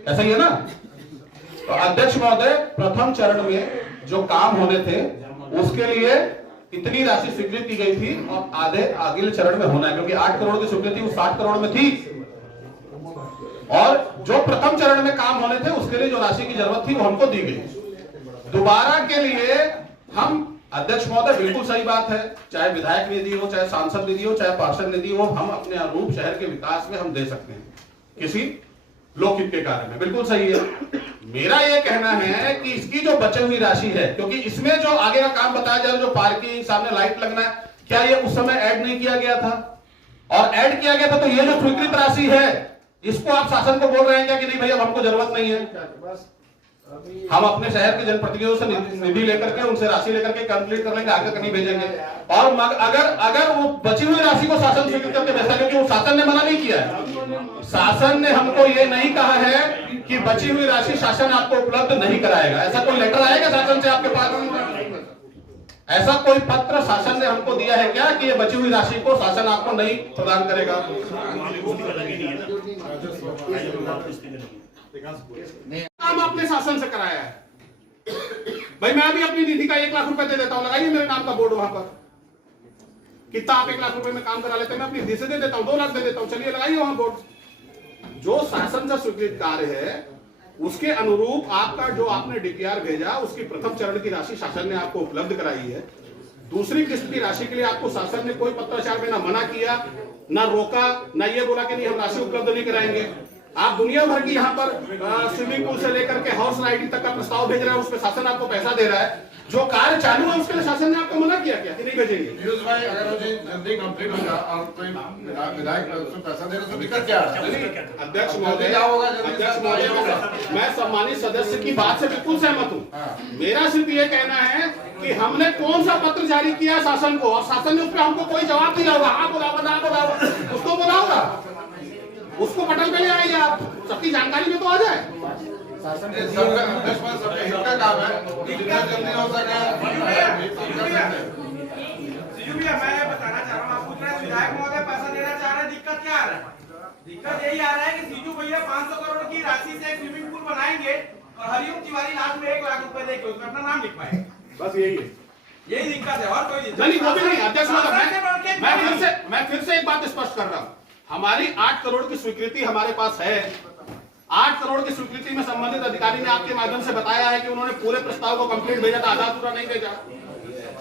ऐसा ही है ना? तो अध्यक्ष महोदय, प्रथम चरण में जो काम होने थे उसके लिए इतनी राशि स्वीकृत की गई थी और आधे अगले चरण में होना है, क्योंकि 8 करोड़ की स्वीकृति वो 60 करोड़ में थी और जो प्रथम चरण में काम होने थे उसके लिए जो राशि की जरूरत थी वो हमको दी गई। दोबारा के लिए हम, अध्यक्ष महोदय बिल्कुल सही बात है, चाहे विधायक निधि हो, चाहे सांसद निधि हो, चाहे पार्षद निधि हो, हम अपने अनुरूप शहर के विकास में हम दे सकते हैं किसी लोकहित के कार्य में, बिल्कुल सही है। मेरा यह कहना है कि इसकी जो बची हुई राशि है, क्योंकि इसमें जो आगे का काम बताया जा रहा है, जो पार्किंग, सामने लाइट लगना है, क्या ये उस समय ऐड नहीं किया गया था? और ऐड किया गया था तो ये जो स्वीकृत राशि है इसको आप शासन को बोल रहे हैं क्या कि नहीं भैया हमको जरूरत नहीं है, हम अपने शहर के जनप्रतिनिधियों से निधि लेकर के, उनसे राशि लेकर के कंप्लीट कर लेंगे, आगे कहीं भेजेंगे। और अगर वो बची हुई राशि को शासन स्वीकृत करके भेजता है, क्योंकि वो शासन ने मना नहीं किया है, शासन ने हमको ये नहीं कहा है कि बची हुई राशि शासन आपको उपलब्ध नहीं कराएगा। ऐसा कोई लेटर आएगा शासन से आपके पास? ऐसा कोई पत्र शासन ने हमको दिया है क्या कि ये बची हुई राशि को शासन आपको नहीं प्रदान करेगा? काम आपने शासन से कराया है। भाई मैं भी अपनी निधि का 1 लाख रुपए दे देता हूँ, लगाइए मेरे नाम का बोर्ड वहां पर। कितना आप 1 लाख रुपए में काम करा लेते हैं, मैं अपनी निधि से दे देता हूँ, 2 लाख दे देता हूँ, चलिए लगाइए वहां बोर्ड। जो शासन से स्वीकृत कार्य है उसके अनुरूप आपका जो आपने डीपीआर भेजा, उसकी प्रथम चरण की राशि शासन ने आपको उपलब्ध कराई है। दूसरी किस्त की राशि के लिए आपको शासन ने कोई पत्राचार में ना मना किया, ना रोका, ना ये बोला कि नहीं हम राशि उपलब्ध नहीं कराएंगे। आप दुनिया भर की यहाँ पर स्विमिंग पूल से लेकर के हॉर्स राइडिंग तक का प्रस्ताव भेज रहे हैं, उसमें शासन आपको पैसा दे रहा है। जो कार्य चालू है उसके लिए शासन ने आपको मना किया क्या कि नहीं भेजेंगे? पीयूष भाई, अगर जल्दी कंप्लीट होगा और कोई विधायक उसमें पैसा दे रहा तो दिक्कत क्या है? अध्यक्ष महोदय, मैं सम्मानित सदस्य की बात से बिल्कुल सहमत हूँ। मेरा सिर्फ ये कहना है कि हमने कौन सा पत्र जारी किया शासन को, और शासन ने उस पर हमको कोई जवाब दिया होगा, हाँ बोला ना बोला, उसको बोला होगा, उसको पटल पे ले आइए आप, सबकी जानकारी में तो आ जाए। शासन के सबके हित का काम है, जितना जल्दी हो सके। मैं बताना चाह रहा हूँ, आप पूछ रहे हैं विधायक महोदय पैसा देना चाह रहे हैं, दिक्कत क्या आ रहा है? दिक्कत यही आ रहा है कि सीजू भैया 500 करोड़ की राशि से एक स्विमिंग पूल बनाएंगे और हरिओम तिवारी लास्ट में 1 लाख रुपए देके उसमें अपना नाम लिखवाएंगे। बस यही है, यही दिक्कत है, और कोई दिक्कत नहीं। वो भी नहीं अध्यक्ष महोदय, मैं फिर से एक बात स्पष्ट कर रहा हूँ, हमारी 8 करोड़ की स्वीकृति हमारे पास है। 8 करोड़ की स्वीकृति में संबंधित अधिकारी ने आपके माध्यम से बताया है कि उन्होंने पूरे प्रस्ताव को कंप्लीट भेजा था, आधा पूरा नहीं भेजा।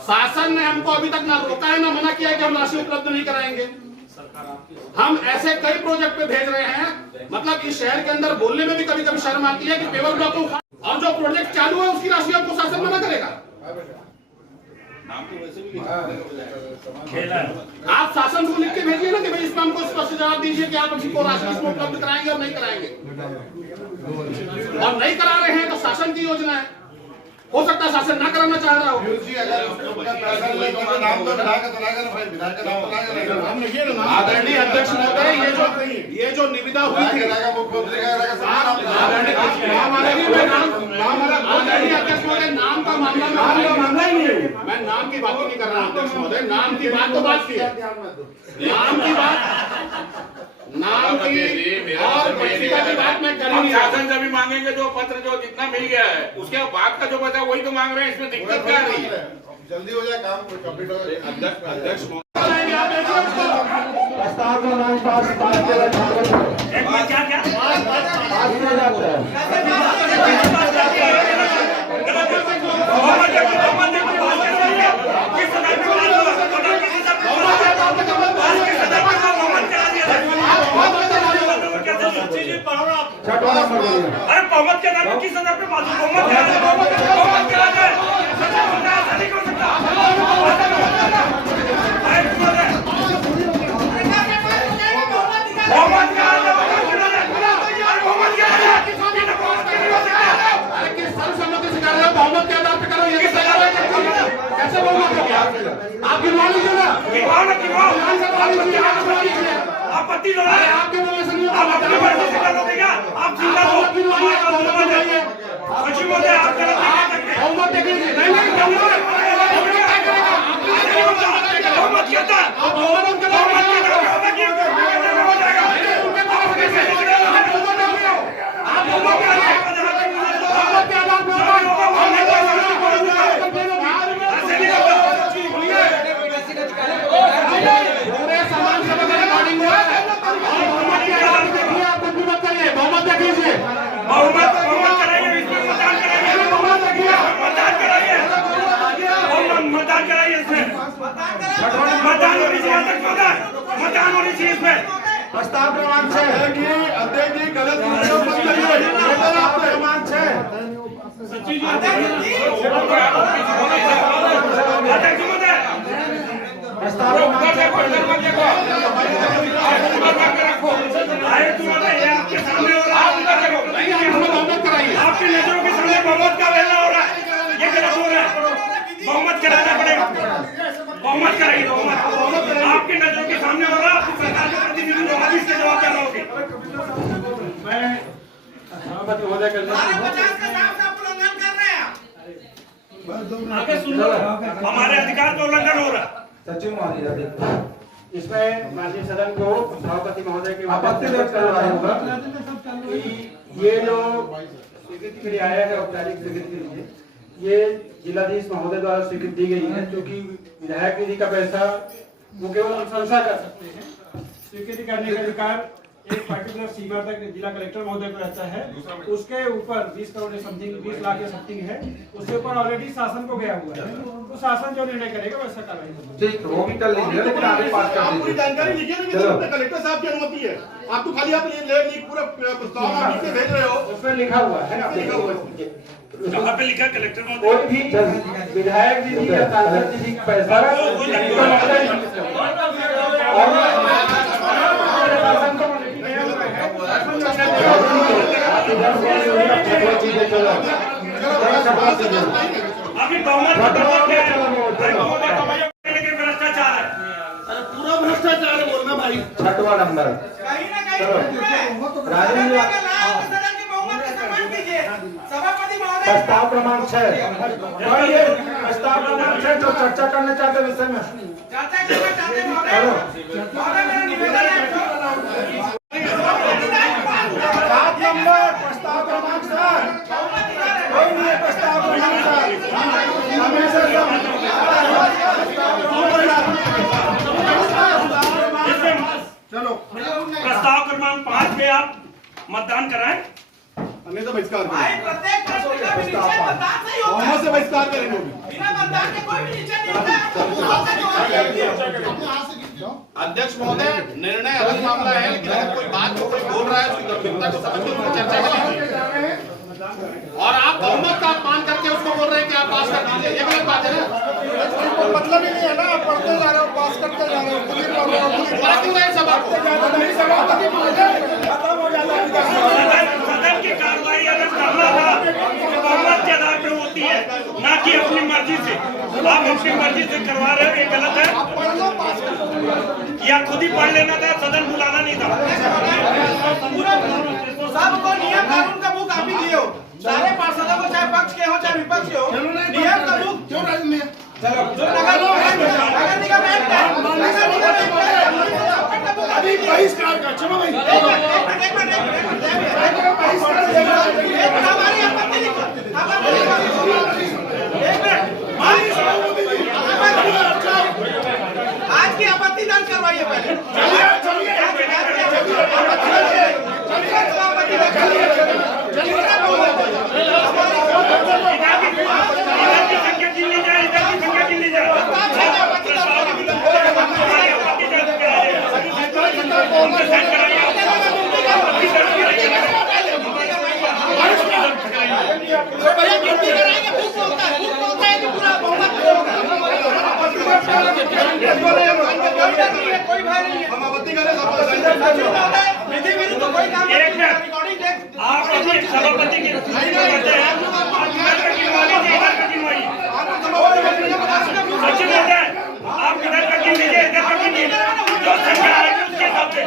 शासन ने हमको अभी तक ना रोका है ना मना किया है कि हम राशि उपलब्ध नहीं कराएंगे। हम ऐसे कई प्रोजेक्ट पे भेज रहे हैं, मतलब इस शहर के अंदर बोलने में भी कभी कभी शर्म आती है कि पेवर ब्लॉक, और जो प्रोजेक्ट चालू है उसकी राशि आपको शासन मना करेगा। आप शासन को लिख के भेजिए ना कि भाई इसमें हमको स्पष्ट जवाब दीजिए कि आप हमको राशि इसमें उपलब्ध कराएंगे और नहीं कराएंगे, और नहीं करा रहे हैं तो शासन की योजना है, हो सकता है शासन ना कराना चाह रहा हो। आदरणीय अध्यक्ष महोदय, ये जो निविदा हुई थी, आदरणीय अध्यक्ष महोदय, नाम का मामला ही नहीं है, मैं नाम की बात नहीं कर रहा हूँ अध्यक्ष महोदय, नाम की बात तो बात की है, नाम की बात, नाम की और पत्रिका की बात मैं कर नहीं। शासन से भी मांगेंगे जो पत्र जो जितना मिल गया है, उसके बाद का जो बचा वही तो मांग रहे हैं, इसमें दिक्कत क्या रही है? जल्दी हो जाए काम, कंप्लीट हो जाए। अध्यक्ष अरे बहुमत के आधार पर किस आधार पे बात बहुमत के आधार पे ऐसा नहीं हो सकता। बहुमत का बहुमत के आधार पे करो, ये कैसे बहुमत हो गया? आप गिनवा लीजिए ना, आपत्ति लो, आप अपने मर्जी से कर लोगे क्या? आप जिंदा हो, आप बहुमत देख लीजिए। नहीं बहुमत कहता है, मतदान होनी चाहिए इसमें। प्रस्ताव क्रमांक 6 अध्यक्ष जी गलत क्रमांक 6 आपकी नजरों के सामने बहुमत का वेला हो रहा है, ये गलत हो रहा है। बहुमत कराना पड़ेगा, बहुमत कराइए। बहुमत आपकी नजरों के सामने हो रहा है, आपकी सरकार के प्रतिनिधि लोग अभी इसके जवाब क्या रहोगे? मैं सभापति महोदय कर हमारे अधिकार का उल्लंघन हो रहा है। सचिव महोदय इसमें माननीय सदन को सभापति महोदय की आपत्ति व्यक्त करना होगा कि ये जो स्वीकृति के लिए आया है, औपचारिक स्वीकृति के लिए ये जिलाधीश महोदय द्वारा स्वीकृति दी गई है, क्योंकि विधायक निधि का पैसा वो केवल अनुशंसा कर सकते हैं। स्वीकृति करने का अधिकार एक पर्टिकुलर सीमा तक जिला कलेक्टर महोदय को रहता है। उसके ऊपर 20 करोड़ समथिंग 20 लाख या समथिंग है, उसके ऊपर ऑलरेडी शासन को गया हुआ है, तो शासन जो निर्णय करेगा वैसा कार्रवाई होगी। ठीक, वो भी कर लीजिए, लेकिन आगे पास कर दीजिए। जानकारी लीजिए ना, कलेक्टर साहब की अनुमति है। आप तो खाली आप पूरा प्रस्ताव आप नीचे भेज रहे हो, उसमें लिखा हुआ है, लिखा हुआ है। कहाँ पे लिखा कलेक्टर महोदय? कोई भी विधायक निधि या सांसद निधि का पैसा अभी बहुमत लेकिन भ्रष्टाचार है, पूरा भ्रष्टाचार है बोलना भाई। 6वां नंबर प्रस्ताव क्रमांक 6 प्रस्ताव क्रमांक 6 जो चर्चा करना चाहते विषय में चर्चा करना चाहते महोदय मेरा निवेदन है। प्रस्ताव क्रमांक 7 कोई नहीं है। प्रस्ताव क्रमांक 7 चलो प्रस्ताव क्रमांक 5 में आप मतदान कराएं, नहीं तो बहिष्कार भाई प्रत्येक प्रश्न का विनिश्चय मतदान से ही होता है। बहुमत से बहिष्कार करेंगे। बिना मतदान के कोई भी निश्चय नहीं होता है। अध्यक्ष महोदय, निर्णय अलग मामला है, लेकिन अगर कोई बात जो कोई बोल रहा है उसकी गंभीरता को समझते हुए चर्चा कर लीजिए। और आप बहुमत का अपमान करके उसको बोल रहे हैं कि आप पास कर दीजिए, ये गलत बात है ना। मतलब ही नहीं है ना, आप पढ़ते जा रहे हो, पास करते जा रहे हो, क्यों रहे सभा को? सदन की कार्रवाई अगर करना था तो बहुमत के आधार पे होती है, ना कि अपनी मर्जी से। आप अपनी मर्जी से करवा रहे हो, ये गलत है। या खुद ही पढ़ लेना था, सदन बुलाना नहीं था। सबको नियम कानून का बुक आप ही दिए हो, सारे पार्षदों को, चाहे पक्ष के हो चाहे विपक्ष के हो, नियम का बुक क्यों राजनीति चलो जो नगर निगम एक्ट है, नगर निगम एक्ट है, अभी बहिष्कार का चलो भाई हमारी आपत्ति लिखो, आज की आपत्ति दर्ज करवाइए पहले। संख्या गिन ली जाए। कोई भय नहीं है। हम आपत्ति करें विधि विरुद्ध कोई काम रिकॉर्डिंग आप अपने सभापति की करते हैं सचिव होता है आप किधर कर लीजिए इधर कर लीजिए जो संख्या आएगी उसके हिसाब से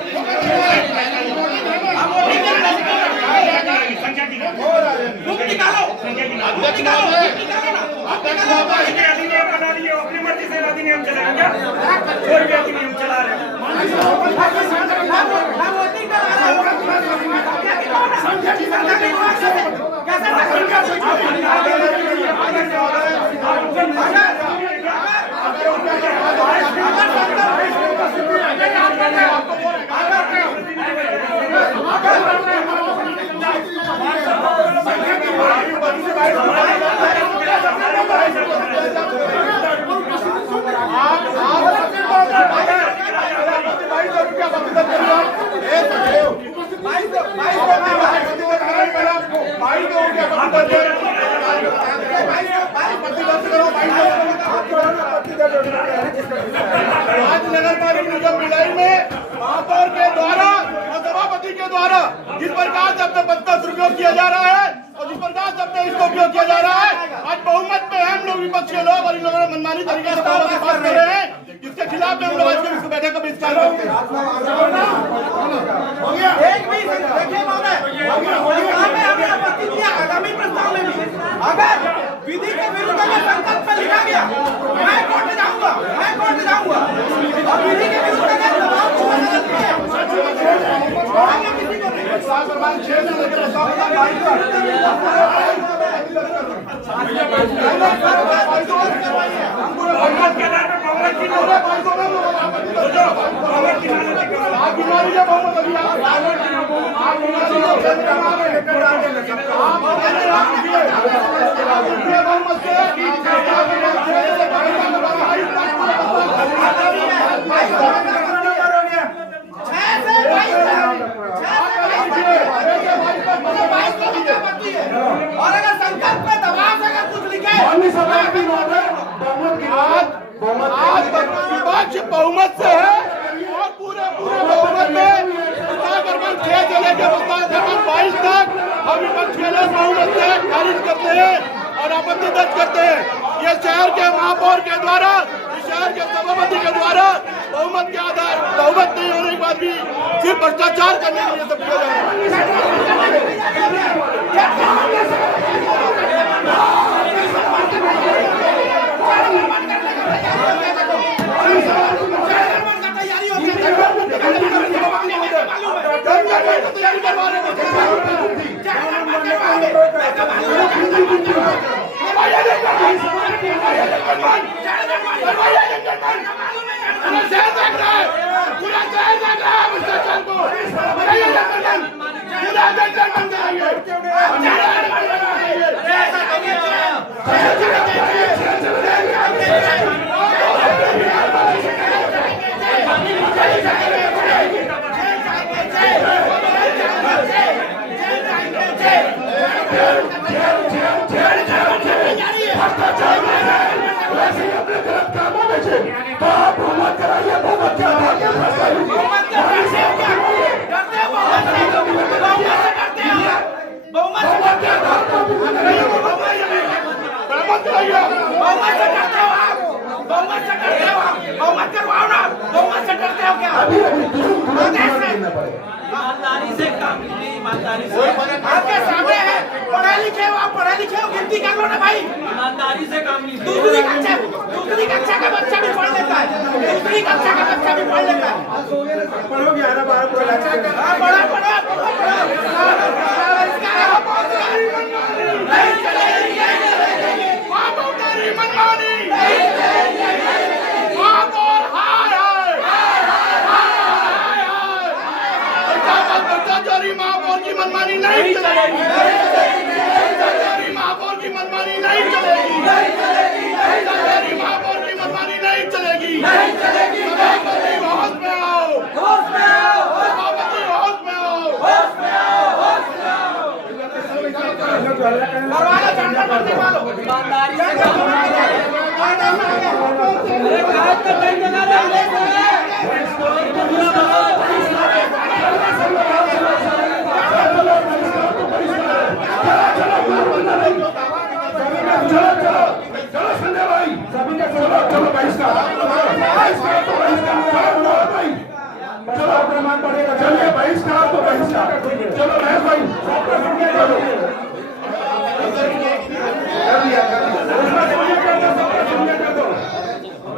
संख्या की निकालो अधिनियम बना लिए अपनी मर्जी से अधिनियम चलाएंगे क्या कोई भी अधिनियम चला रहे हैं आज नगर पालिका निगम भिलाई में महापौर के द्वारा और सभापति के द्वारा जिस प्रकार से अपने पद का दुरुपयोग किया जा रहा है और जिस प्रकार से अपने इसको उपयोग किया जा रहा है, आज बहुमत में हम लोग विपक्ष के लोग और इन लोगों ने मनमानी तरीके से बात कर रहे हैं, जिसके खिलाफ हम लोग आज इसको बैठक का बहिष्कार करते हैं। आगामी प्रस्ताव में भी अगर विधि के विरुद्ध में संकल्प में लिखा गया मैं कोर्ट में जाऊंगा और विधि के विरुद्ध में दबाव और अगर संकल्प में दबाव से अगर कुछ लिखे आज विपक्ष बहुमत से है और पूरे बहुमत में 6 जिले के 22 तक हम विपक्ष के लोग बहुमत से खारिज करते हैं और आपत्ति दर्ज करते हैं। ये शहर के महापौर के द्वारा, इस शहर के सभापति के द्वारा बहुमत के आधार बहुमत नहीं होने के बाद भी सिर्फ भ्रष्टाचार करने के लिए सब किया जा रहा ईमानदारी से काम कीजिए, ईमानदारी से आपके सामने है। पढ़े लिखे हो गिनती कर लो ना भाई। ईमानदारी से काम लीजिए। दूसरी कक्षा का बच्चा भी पढ़ लेता है। पढ़ोगे 11-12 पूरा महापौर की मनमानी नहीं चलेगी। महापौर की मनमानी नहीं चलेगी। महापौर की मनमानी नहीं चलेगी। सभापति होश में आओ। सभापति होश में आओ। ईमानदारी से चलिए बहिष्कार तो बहिष्कार, चलो महेश भाई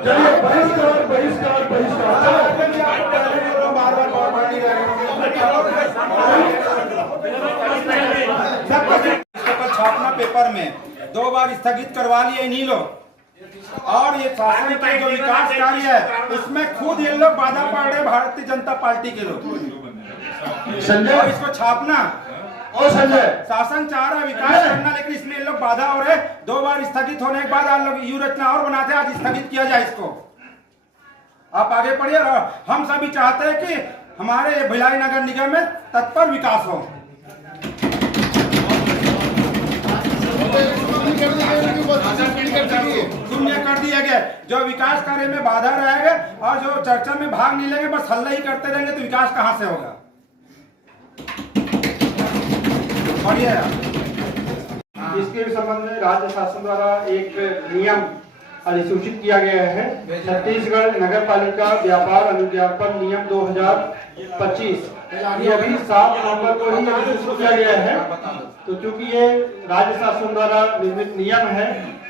चलिए बहिष्कार बहिष्कार बहिष्कार। छापना पेपर में 2 बार स्थगित करवा लिए इन्हीं लोग, और ये शासन का जो विकास कार्य है उसमें खुद ये लोग बाधा पड़ रहे भारतीय जनता पार्टी के लोग। संजय, और इसको छापना और संजय, शासन चाह रहा है विकास करना, लेकिन इसमें ये लोग बाधा हो रहे। 2 बार स्थगित होने के बाद आप लोग यू रचना और बनाते, आज स्थगित किया जाए इसको। आप आगे पढ़िए। हम सभी चाहते हैं कि हमारे भिलाई नगर निगम में तत्पर विकास हो। शून्य कर दिया गया। जो विकास कार्य में बाधा रहेगा और जो चर्चा में भाग नहीं लेंगे, बस हल्ला ही करते रहेंगे, तो विकास कहां से होगा? बढ़िया। इसके संबंध में राज्य शासन द्वारा एक नियम अधिसूचित किया गया है। छत्तीसगढ़ नगर पालिका व्यापार अनुज्ञापन नियम 2025, ये अभी 7 नवंबर को ही अधिसूचित किया गया है। तो चूंकि ये राज्य शासन द्वारा निर्मित नियम है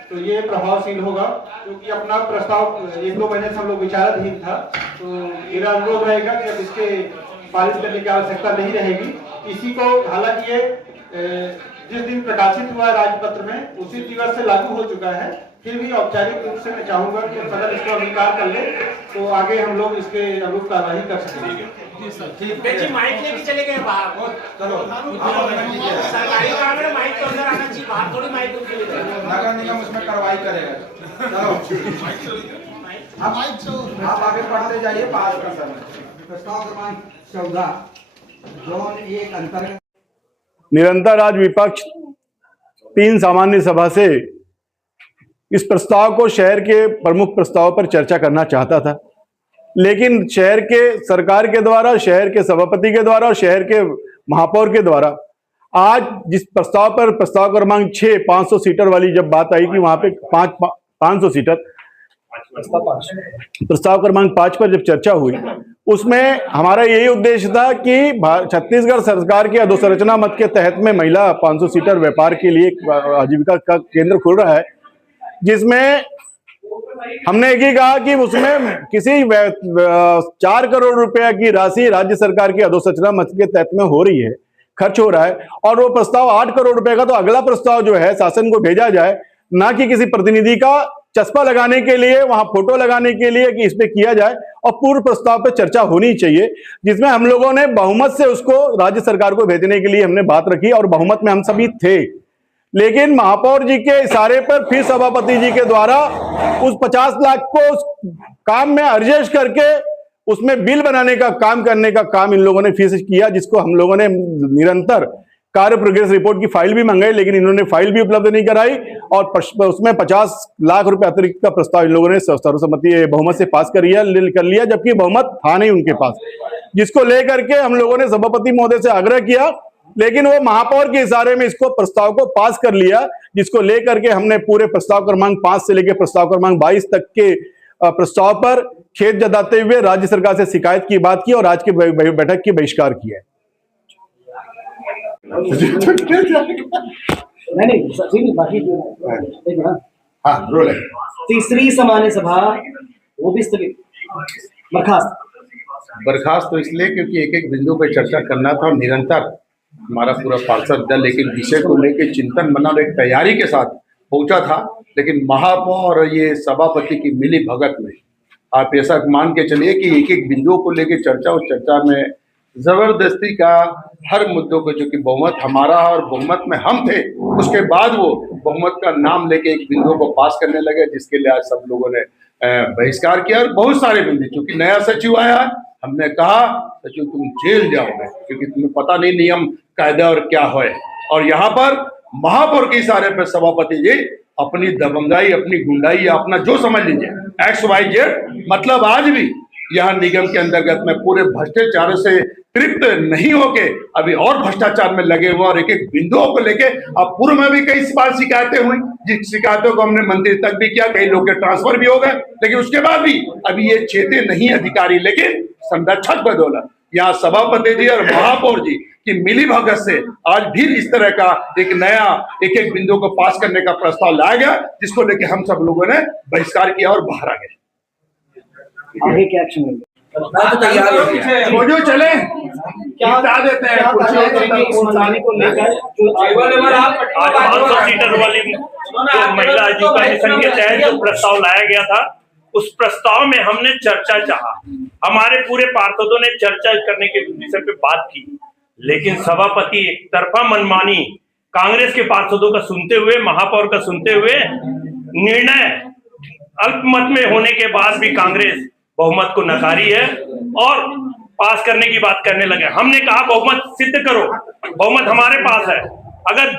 तो ये प्रभावशील होगा, क्योंकि अपना प्रस्ताव 1-2 महीने से हम लोग विचाराधीन था। तो मेरा अनुरोध रहेगा कि अब इसके पारित करने की आवश्यकता नहीं रहेगी। इसी को हालांकि ये जिस दिन प्रकाशित हुआ है राजपत्र में उसी दिवस से लागू हो चुका है, फिर भी औपचारिक रूप से मैं चाहूंगा कि सदन इसको अंगीकार कर ले तो आगे हम लोग इसके अनुरूप कार्यवाही कर सकेंगे। माइक लेके चले गए बाहर, चलो सरकारी काम है, माइक तो अंदर आना चाहिए, बाहर थोड़ी माइक लेके चले गए। नगर निगम उसमें कार्रवाई करेगा। चलो आप आगे बढ़ते जाइए। पास का समय प्रस्ताव क्रमांक 14 जोन 1 अंतर्गत निरंतर आज विपक्ष 3 सामान्य सभा से इस प्रस्ताव को शहर के प्रमुख प्रस्ताव पर चर्चा करना चाहता था, लेकिन शहर के सरकार के द्वारा, शहर के सभापति के द्वारा और शहर के महापौर के द्वारा आज जिस प्रस्ताव पर प्रस्ताव क्रमांक 6 500 सीटर वाली जब बात आई कि वहां पे 500 सीटर प्रस्ताव क्रमांक 5 पर जब चर्चा हुई, उसमें हमारा यही उद्देश्य था कि छत्तीसगढ़ सरकार की अधोसंरचना मद के तहत में महिला 500 सीटर व्यापार के लिए आजीविका का केंद्र खुल रहा है, जिसमें हमने एक ही कहा कि उसमें किसी 4 करोड़ रुपया की राशि राज्य सरकार की अधोसंरचना मद के तहत में हो रही है, खर्च हो रहा है, और वो प्रस्ताव 8 करोड़ रुपए का तो अगला प्रस्ताव जो है शासन को भेजा जाए, ना कि किसी प्रतिनिधि का चस्पा लगाने के लिए, वहां फोटो लगाने के लिए कि इस पे किया जाए, और पूर्व प्रस्ताव पे चर्चा होनी चाहिए, जिसमें हम लोगों ने बहुमत से उसको राज्य सरकार को भेजने के लिए हमने बात रखी और बहुमत में हम सभी थे। लेकिन महापौर जी के इशारे पर फिर सभापति जी के द्वारा उस 50 लाख को उस काम में अर्जेश करके उसमें बिल बनाने का काम करने का काम इन लोगों ने फिर से किया, जिसको हम लोगों ने निरंतर कार्य प्रोग्रेस रिपोर्ट की फाइल भी मंगाई, लेकिन इन्होंने फाइल भी उपलब्ध नहीं कराई, और उसमें 50 लाख रुपए अतिरिक्त का प्रस्ताव इन लोगों ने सर्वसम्मति बहुमत से पास कर लिया, जबकि बहुमत था नहीं उनके पास, जिसको लेकर के हम लोगों ने सभापति महोदय से आग्रह किया, लेकिन वो महापौर के इशारे में इसको प्रस्ताव को पास कर लिया, जिसको लेकर के हमने पूरे प्रस्ताव क्रमांक 5 से लेकर प्रस्ताव क्रमांक 22 तक के प्रस्ताव पर खेद जताते हुए राज्य सरकार से शिकायत की बात की और आज की बैठक की बहिष्कार किया है। तीसरी सामान्य सभा वो भी स्थगित, बर्खास्त तो इसलिए क्योंकि एक बिंदु पर चर्चा करना था और निरंतर हमारा पूरा पार्षद दल एक विषय को लेकर चिंतन बना और एक तैयारी के साथ पहुंचा था, लेकिन महापौर और ये सभापति की मिली भगत में आप ऐसा मान के चलिए कि एक बिंदुओं को लेकर चर्चा, उस चर्चा में जबरदस्ती का हर मुद्दों को, जो कि बहुमत हमारा और बहुमत में हम थे, उसके बाद वो बहुमत का नाम लेके एक बिंदुओं को पास करने लगे, जिसके लिए आज सब लोगों ने बहिष्कार किया। और बहुत सारे बिंदु, क्योंकि नया सचिव आया, हमने कहा सचिव तुम जेल जाओगे क्योंकि तुम्हें पता नहीं नियम कायदा और क्या है, और यहाँ पर महापौर के इशारे पर सभापति जी अपनी दबंगाई, अपनी गुंडाई या अपना जो समझ लीजिए XYZ, मतलब आज भी यहाँ निगम के अंतर्गत में पूरे भ्रष्टाचार से तृप्त नहीं होके अभी और भ्रष्टाचार में लगे हुए और एक बिंदुओं को लेके अब पूर्व में भी कई बार शिकायतें हुई, जिस शिकायतों को हमने मंत्री तक भी किया, कई लोग के ट्रांसफर भी हो गए, लेकिन उसके बाद भी अभी ये चेते नहीं अधिकारी, लेकिन संरक्षक बदौलत यहाँ सभापति जी और महापौर जी की मिली भगत से आज भी इस तरह का एक नया एक एक बिंदु को पास करने का प्रस्ताव लाया गया, जिसको लेकर हम सब लोगों ने बहिष्कार किया और बाहर आ गए। आगे क्या एक्शन लेंगे? जो चले क्या बता देते हैं को लेकर आज 500 सीटर वाली जो महिला एजुकेशन के तहत जो प्रस्ताव लाया गया था, उस प्रस्ताव में हमने चर्चा चाहा। हमारे पूरे पार्षदों ने चर्चा करने के विषय पे बात की, लेकिन सभापति एक तरफा मनमानी कांग्रेस के पार्षदों का सुनते हुए, महापौर का सुनते हुए, निर्णय अल्पमत में होने के बाद भी कांग्रेस बहुमत को नकारी है और पास करने की बात करने लगे। हमने कहा बहुमत सिद्ध करो, बहुमत हमारे पास है। अगर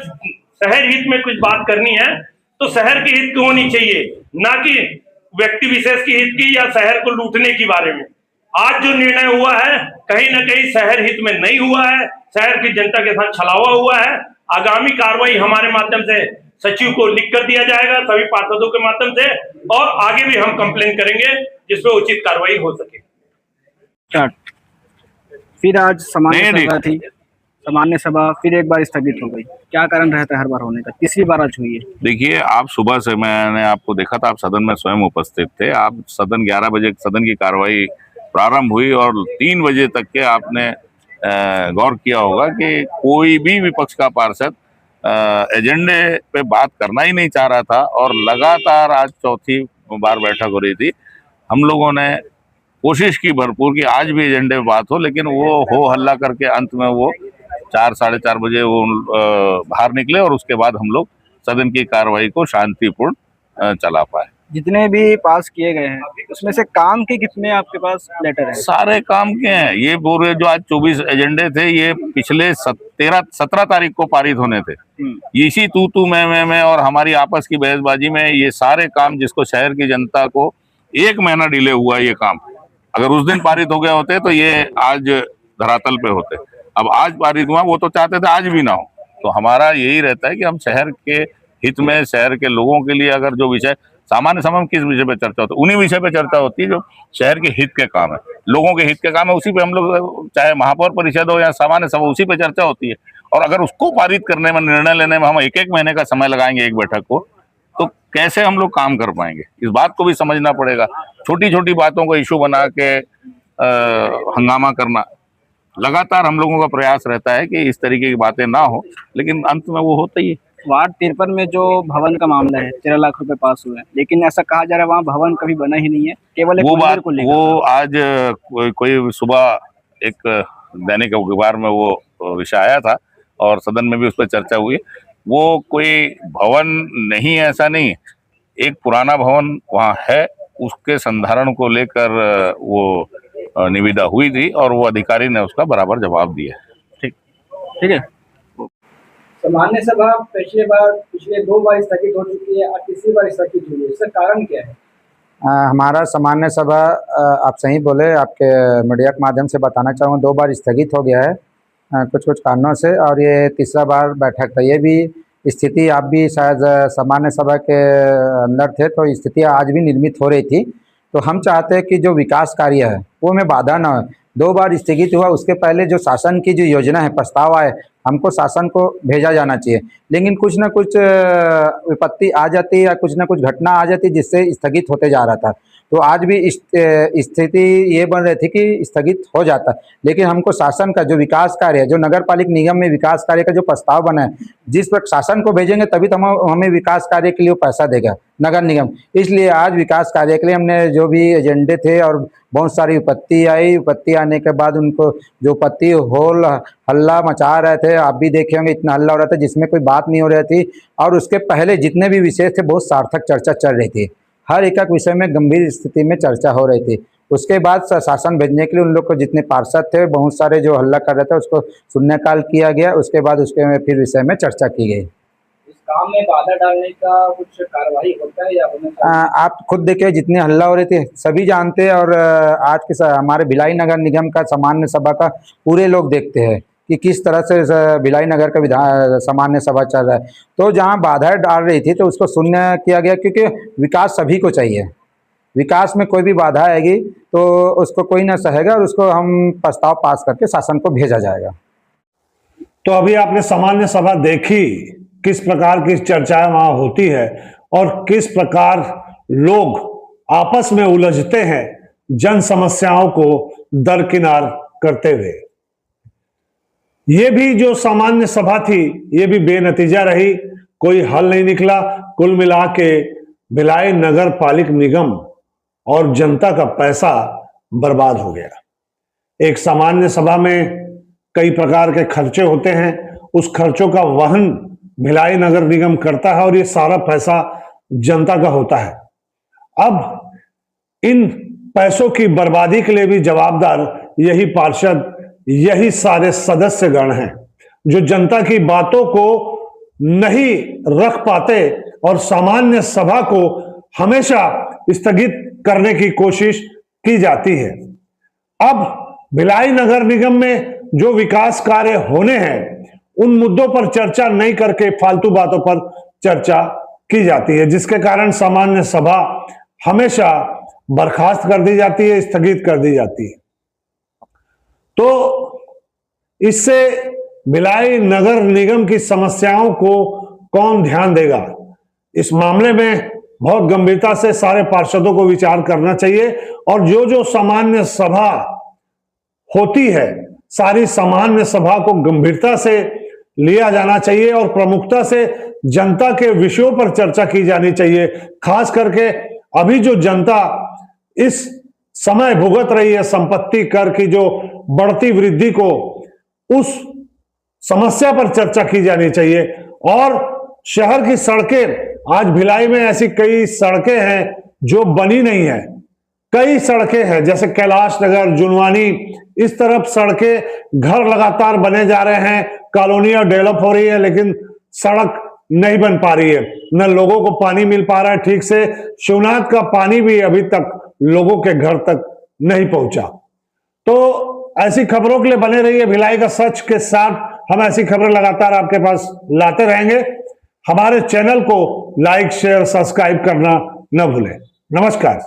शहर हित में कुछ बात करनी है तो शहर के हित की होनी चाहिए, ना कि व्यक्ति विशेष की हित की या शहर को लूटने के बारे में। आज जो निर्णय हुआ है कहीं ना कहीं शहर हित में नहीं हुआ है, शहर की जनता के साथ छलावा हुआ है। आगामी कार्रवाई हमारे माध्यम से सचिव को लिख कर दिया जाएगा, सभी पार्षदों के माध्यम से, और आगे भी हम कंप्लेन करेंगे जिसमें उचित कार्रवाई हो सके। फिर आज सामान्य सभा थी, सामान्य सभा फिर एक बार स्थगित हो गई। क्या कारण रहता है हर बार होने का? तीसरी बार आज हुई है। देखिए, आप सुबह से मैंने आपको देखा था, आप सदन में स्वयं उपस्थित थे। आप सदन 11 बजे सदन की कार्रवाई प्रारंभ हुई और 3 बजे तक के आपने गौर किया होगा कि कोई भी विपक्ष का पार्षद एजेंडे पे बात करना ही नहीं चाह रहा था और लगातार आज चौथी बार बैठक हो रही थी। हम लोगों ने कोशिश की भरपूर कि आज भी एजेंडे पे बात हो, लेकिन वो हो हल्ला करके अंत में वो 4 साढ़े 4 बजे वो बाहर निकले और उसके बाद हम लोग सदन की कार्रवाई को शांतिपूर्ण चला पाए। जितने भी पास किए गए हैं उसमें से काम के कितने आपके पास लेटर है? सारे काम के हैं। ये पूरे जो आज 24 एजेंडे थे, ये पिछले 17 तारीख को पारित होने थे। इसी तू मैं और हमारी आपस की बहसबाजी में ये सारे काम, जिसको शहर की जनता को 1 महीना डिले हुआ, ये काम अगर उस दिन पारित हो गए होते तो ये आज धरातल पे होते। अब आज पारित हुआ, वो तो चाहते थे आज भी ना हो। तो हमारा यही रहता है कि हम शहर के हित में, शहर के लोगों के लिए, अगर जो विषय सामान्य सभा में किस विषय पे चर्चा होती है, उन्हीं विषय पे चर्चा होती है जो शहर के हित के काम है, लोगों के हित के काम है, उसी पे हम लोग, चाहे महापौर परिषद हो या सामान्य सभा, उसी पे चर्चा होती है। और अगर उसको पारित करने में, निर्णय लेने में हम 1-1 महीने का समय लगाएंगे एक बैठक को, तो कैसे हम लोग काम कर पाएंगे? इस बात को भी समझना पड़ेगा। छोटी छोटी बातों को इशू बना के हंगामा करना, लगातार हम लोगों का प्रयास रहता है कि इस तरीके की बातें ना हो, लेकिन अंत में वो होता ही है। वार्ड 53 में जो भवन का मामला है, 13 लाख रुपए पास हुए हैं, लेकिन ऐसा कहा जा रहा है वहाँ भवन कभी बना ही नहीं है, केवल एक मंदिर को लेकर। वो आज कोई सुबह एक दैनिक अखबार में वो विषय आया था और सदन में भी उस पर चर्चा हुई। वो कोई भवन नहीं है, ऐसा नहीं। एक पुराना भवन वहाँ है, उसके संधारण को लेकर वो निविदा हुई थी और वो अधिकारी ने उसका बराबर जवाब दिया। ठीक है। सामान्य सभा पिछले 2 बार स्थगित हो चुकी है और तीसरी बार स्थगित हुई है, इसका कारण क्या है? हमारा सामान्य सभा, आप सही बोले, आपके मीडिया के माध्यम से बताना चाहूँगा, 2 बार स्थगित हो गया है कुछ कारणों से, और ये तीसरा बार बैठक था। ये भी स्थिति, आप भी शायद सामान्य सभा के अंदर थे, तो स्थिति आज भी निर्मित हो रही थी। तो हम चाहते हैं कि जो विकास कार्य है वो में बाधा ना हो। 2 बार स्थगित हुआ, उसके पहले जो शासन की जो योजना है, प्रस्ताव आए, हमको शासन को भेजा जाना चाहिए, लेकिन कुछ ना कुछ विपत्ति आ जाती या कुछ ना कुछ घटना आ जाती जिससे स्थगित होते जा रहा था। तो आज भी स्थिति ये बन रही थी कि स्थगित हो जाता, लेकिन हमको शासन का जो विकास कार्य है, जो नगर पालिक निगम में विकास कार्य का जो प्रस्ताव बना है, जिस पर शासन को भेजेंगे तभी तो हमें विकास कार्य के लिए पैसा देगा नगर निगम। इसलिए आज विकास कार्य के लिए हमने जो भी एजेंडे थे, और बहुत सारी विपत्ति आई, विपत्ति आने के बाद उनको जो विपत्ति होल हल्ला मचा रहे थे, आप भी देखे होंगे, इतना हल्ला हो रहा था जिसमें कोई बात नहीं हो रही थी। और उसके पहले जितने भी विषय थे बहुत सार्थक चर्चा चल रही थी, हर एक विषय में गंभीर स्थिति में चर्चा हो रही थी। उसके बाद शासन भेजने के लिए उन लोग को जितने पार्षद थे, बहुत सारे जो हल्ला कर रहे थे, उसको शून्यकाल किया गया। उसके बाद उसके में फिर विषय में चर्चा की गई। इस काम में बाधा डालने का कुछ कार्रवाई होता है या होना चाहिए? आप खुद देखिए, जितने हल्ला हो रहे थे सभी जानते हैं, और आज के हमारे भिलाई नगर निगम का सामान्य सभा का पूरे लोग देखते हैं कि किस तरह से भिलाई नगर का सामान्य सभा चल रहा है। तो जहां बाधाएं डाल रही थी तो उसको शून्य किया गया, क्योंकि विकास सभी को चाहिए। विकास में कोई भी बाधा आएगी तो उसको कोई ना सहेगा और उसको हम प्रस्ताव पास करके शासन को भेजा जाएगा। तो अभी आपने सामान्य सभा देखी, किस प्रकार की चर्चाएं वहां होती है और किस प्रकार लोग आपस में उलझते हैं जन समस्याओं को दरकिनार करते हुए। ये भी जो सामान्य सभा थी ये भी बेनतीजा रही, कोई हल नहीं निकला। कुल मिला के भिलाई नगर पालिक निगम और जनता का पैसा बर्बाद हो गया। एक सामान्य सभा में कई प्रकार के खर्चे होते हैं, उस खर्चों का वहन भिलाई नगर निगम करता है और ये सारा पैसा जनता का होता है। अब इन पैसों की बर्बादी के लिए भी जवाबदार यही पार्षद, यही सारे सदस्यगण हैं जो जनता की बातों को नहीं रख पाते और सामान्य सभा को हमेशा स्थगित करने की कोशिश की जाती है। अब भिलाई नगर निगम में जो विकास कार्य होने हैं उन मुद्दों पर चर्चा नहीं करके फालतू बातों पर चर्चा की जाती है, जिसके कारण सामान्य सभा हमेशा बर्खास्त कर दी जाती है, स्थगित कर दी जाती है। तो इससे भिलाई नगर निगम की समस्याओं को कौन ध्यान देगा? इस मामले में बहुत गंभीरता से सारे पार्षदों को विचार करना चाहिए और जो जो सामान्य सभा होती है सारी सामान्य सभा को गंभीरता से लिया जाना चाहिए और प्रमुखता से जनता के विषयों पर चर्चा की जानी चाहिए। खास करके अभी जो जनता इस समय भुगत रही है संपत्ति कर की जो बढ़ती वृद्धि को, उस समस्या पर चर्चा की जानी चाहिए। और शहर की सड़कें, आज भिलाई में ऐसी कई सड़कें हैं जो बनी नहीं है, कई सड़कें हैं जैसे कैलाश नगर, जुनवानी, इस तरफ सड़कें, घर लगातार बने जा रहे हैं, कॉलोनियां डेवलप हो रही है लेकिन सड़क नहीं बन पा रही है, न लोगों को पानी मिल पा रहा है ठीक से। शिवनाथ का पानी भी अभी तक लोगों के घर तक नहीं पहुंचा। तो ऐसी खबरों के लिए बने रहिए भिलाई का सच के साथ। हम ऐसी खबरें लगातार आपके पास लाते रहेंगे। हमारे चैनल को लाइक, शेयर, सब्सक्राइब करना न भूलें। नमस्कार।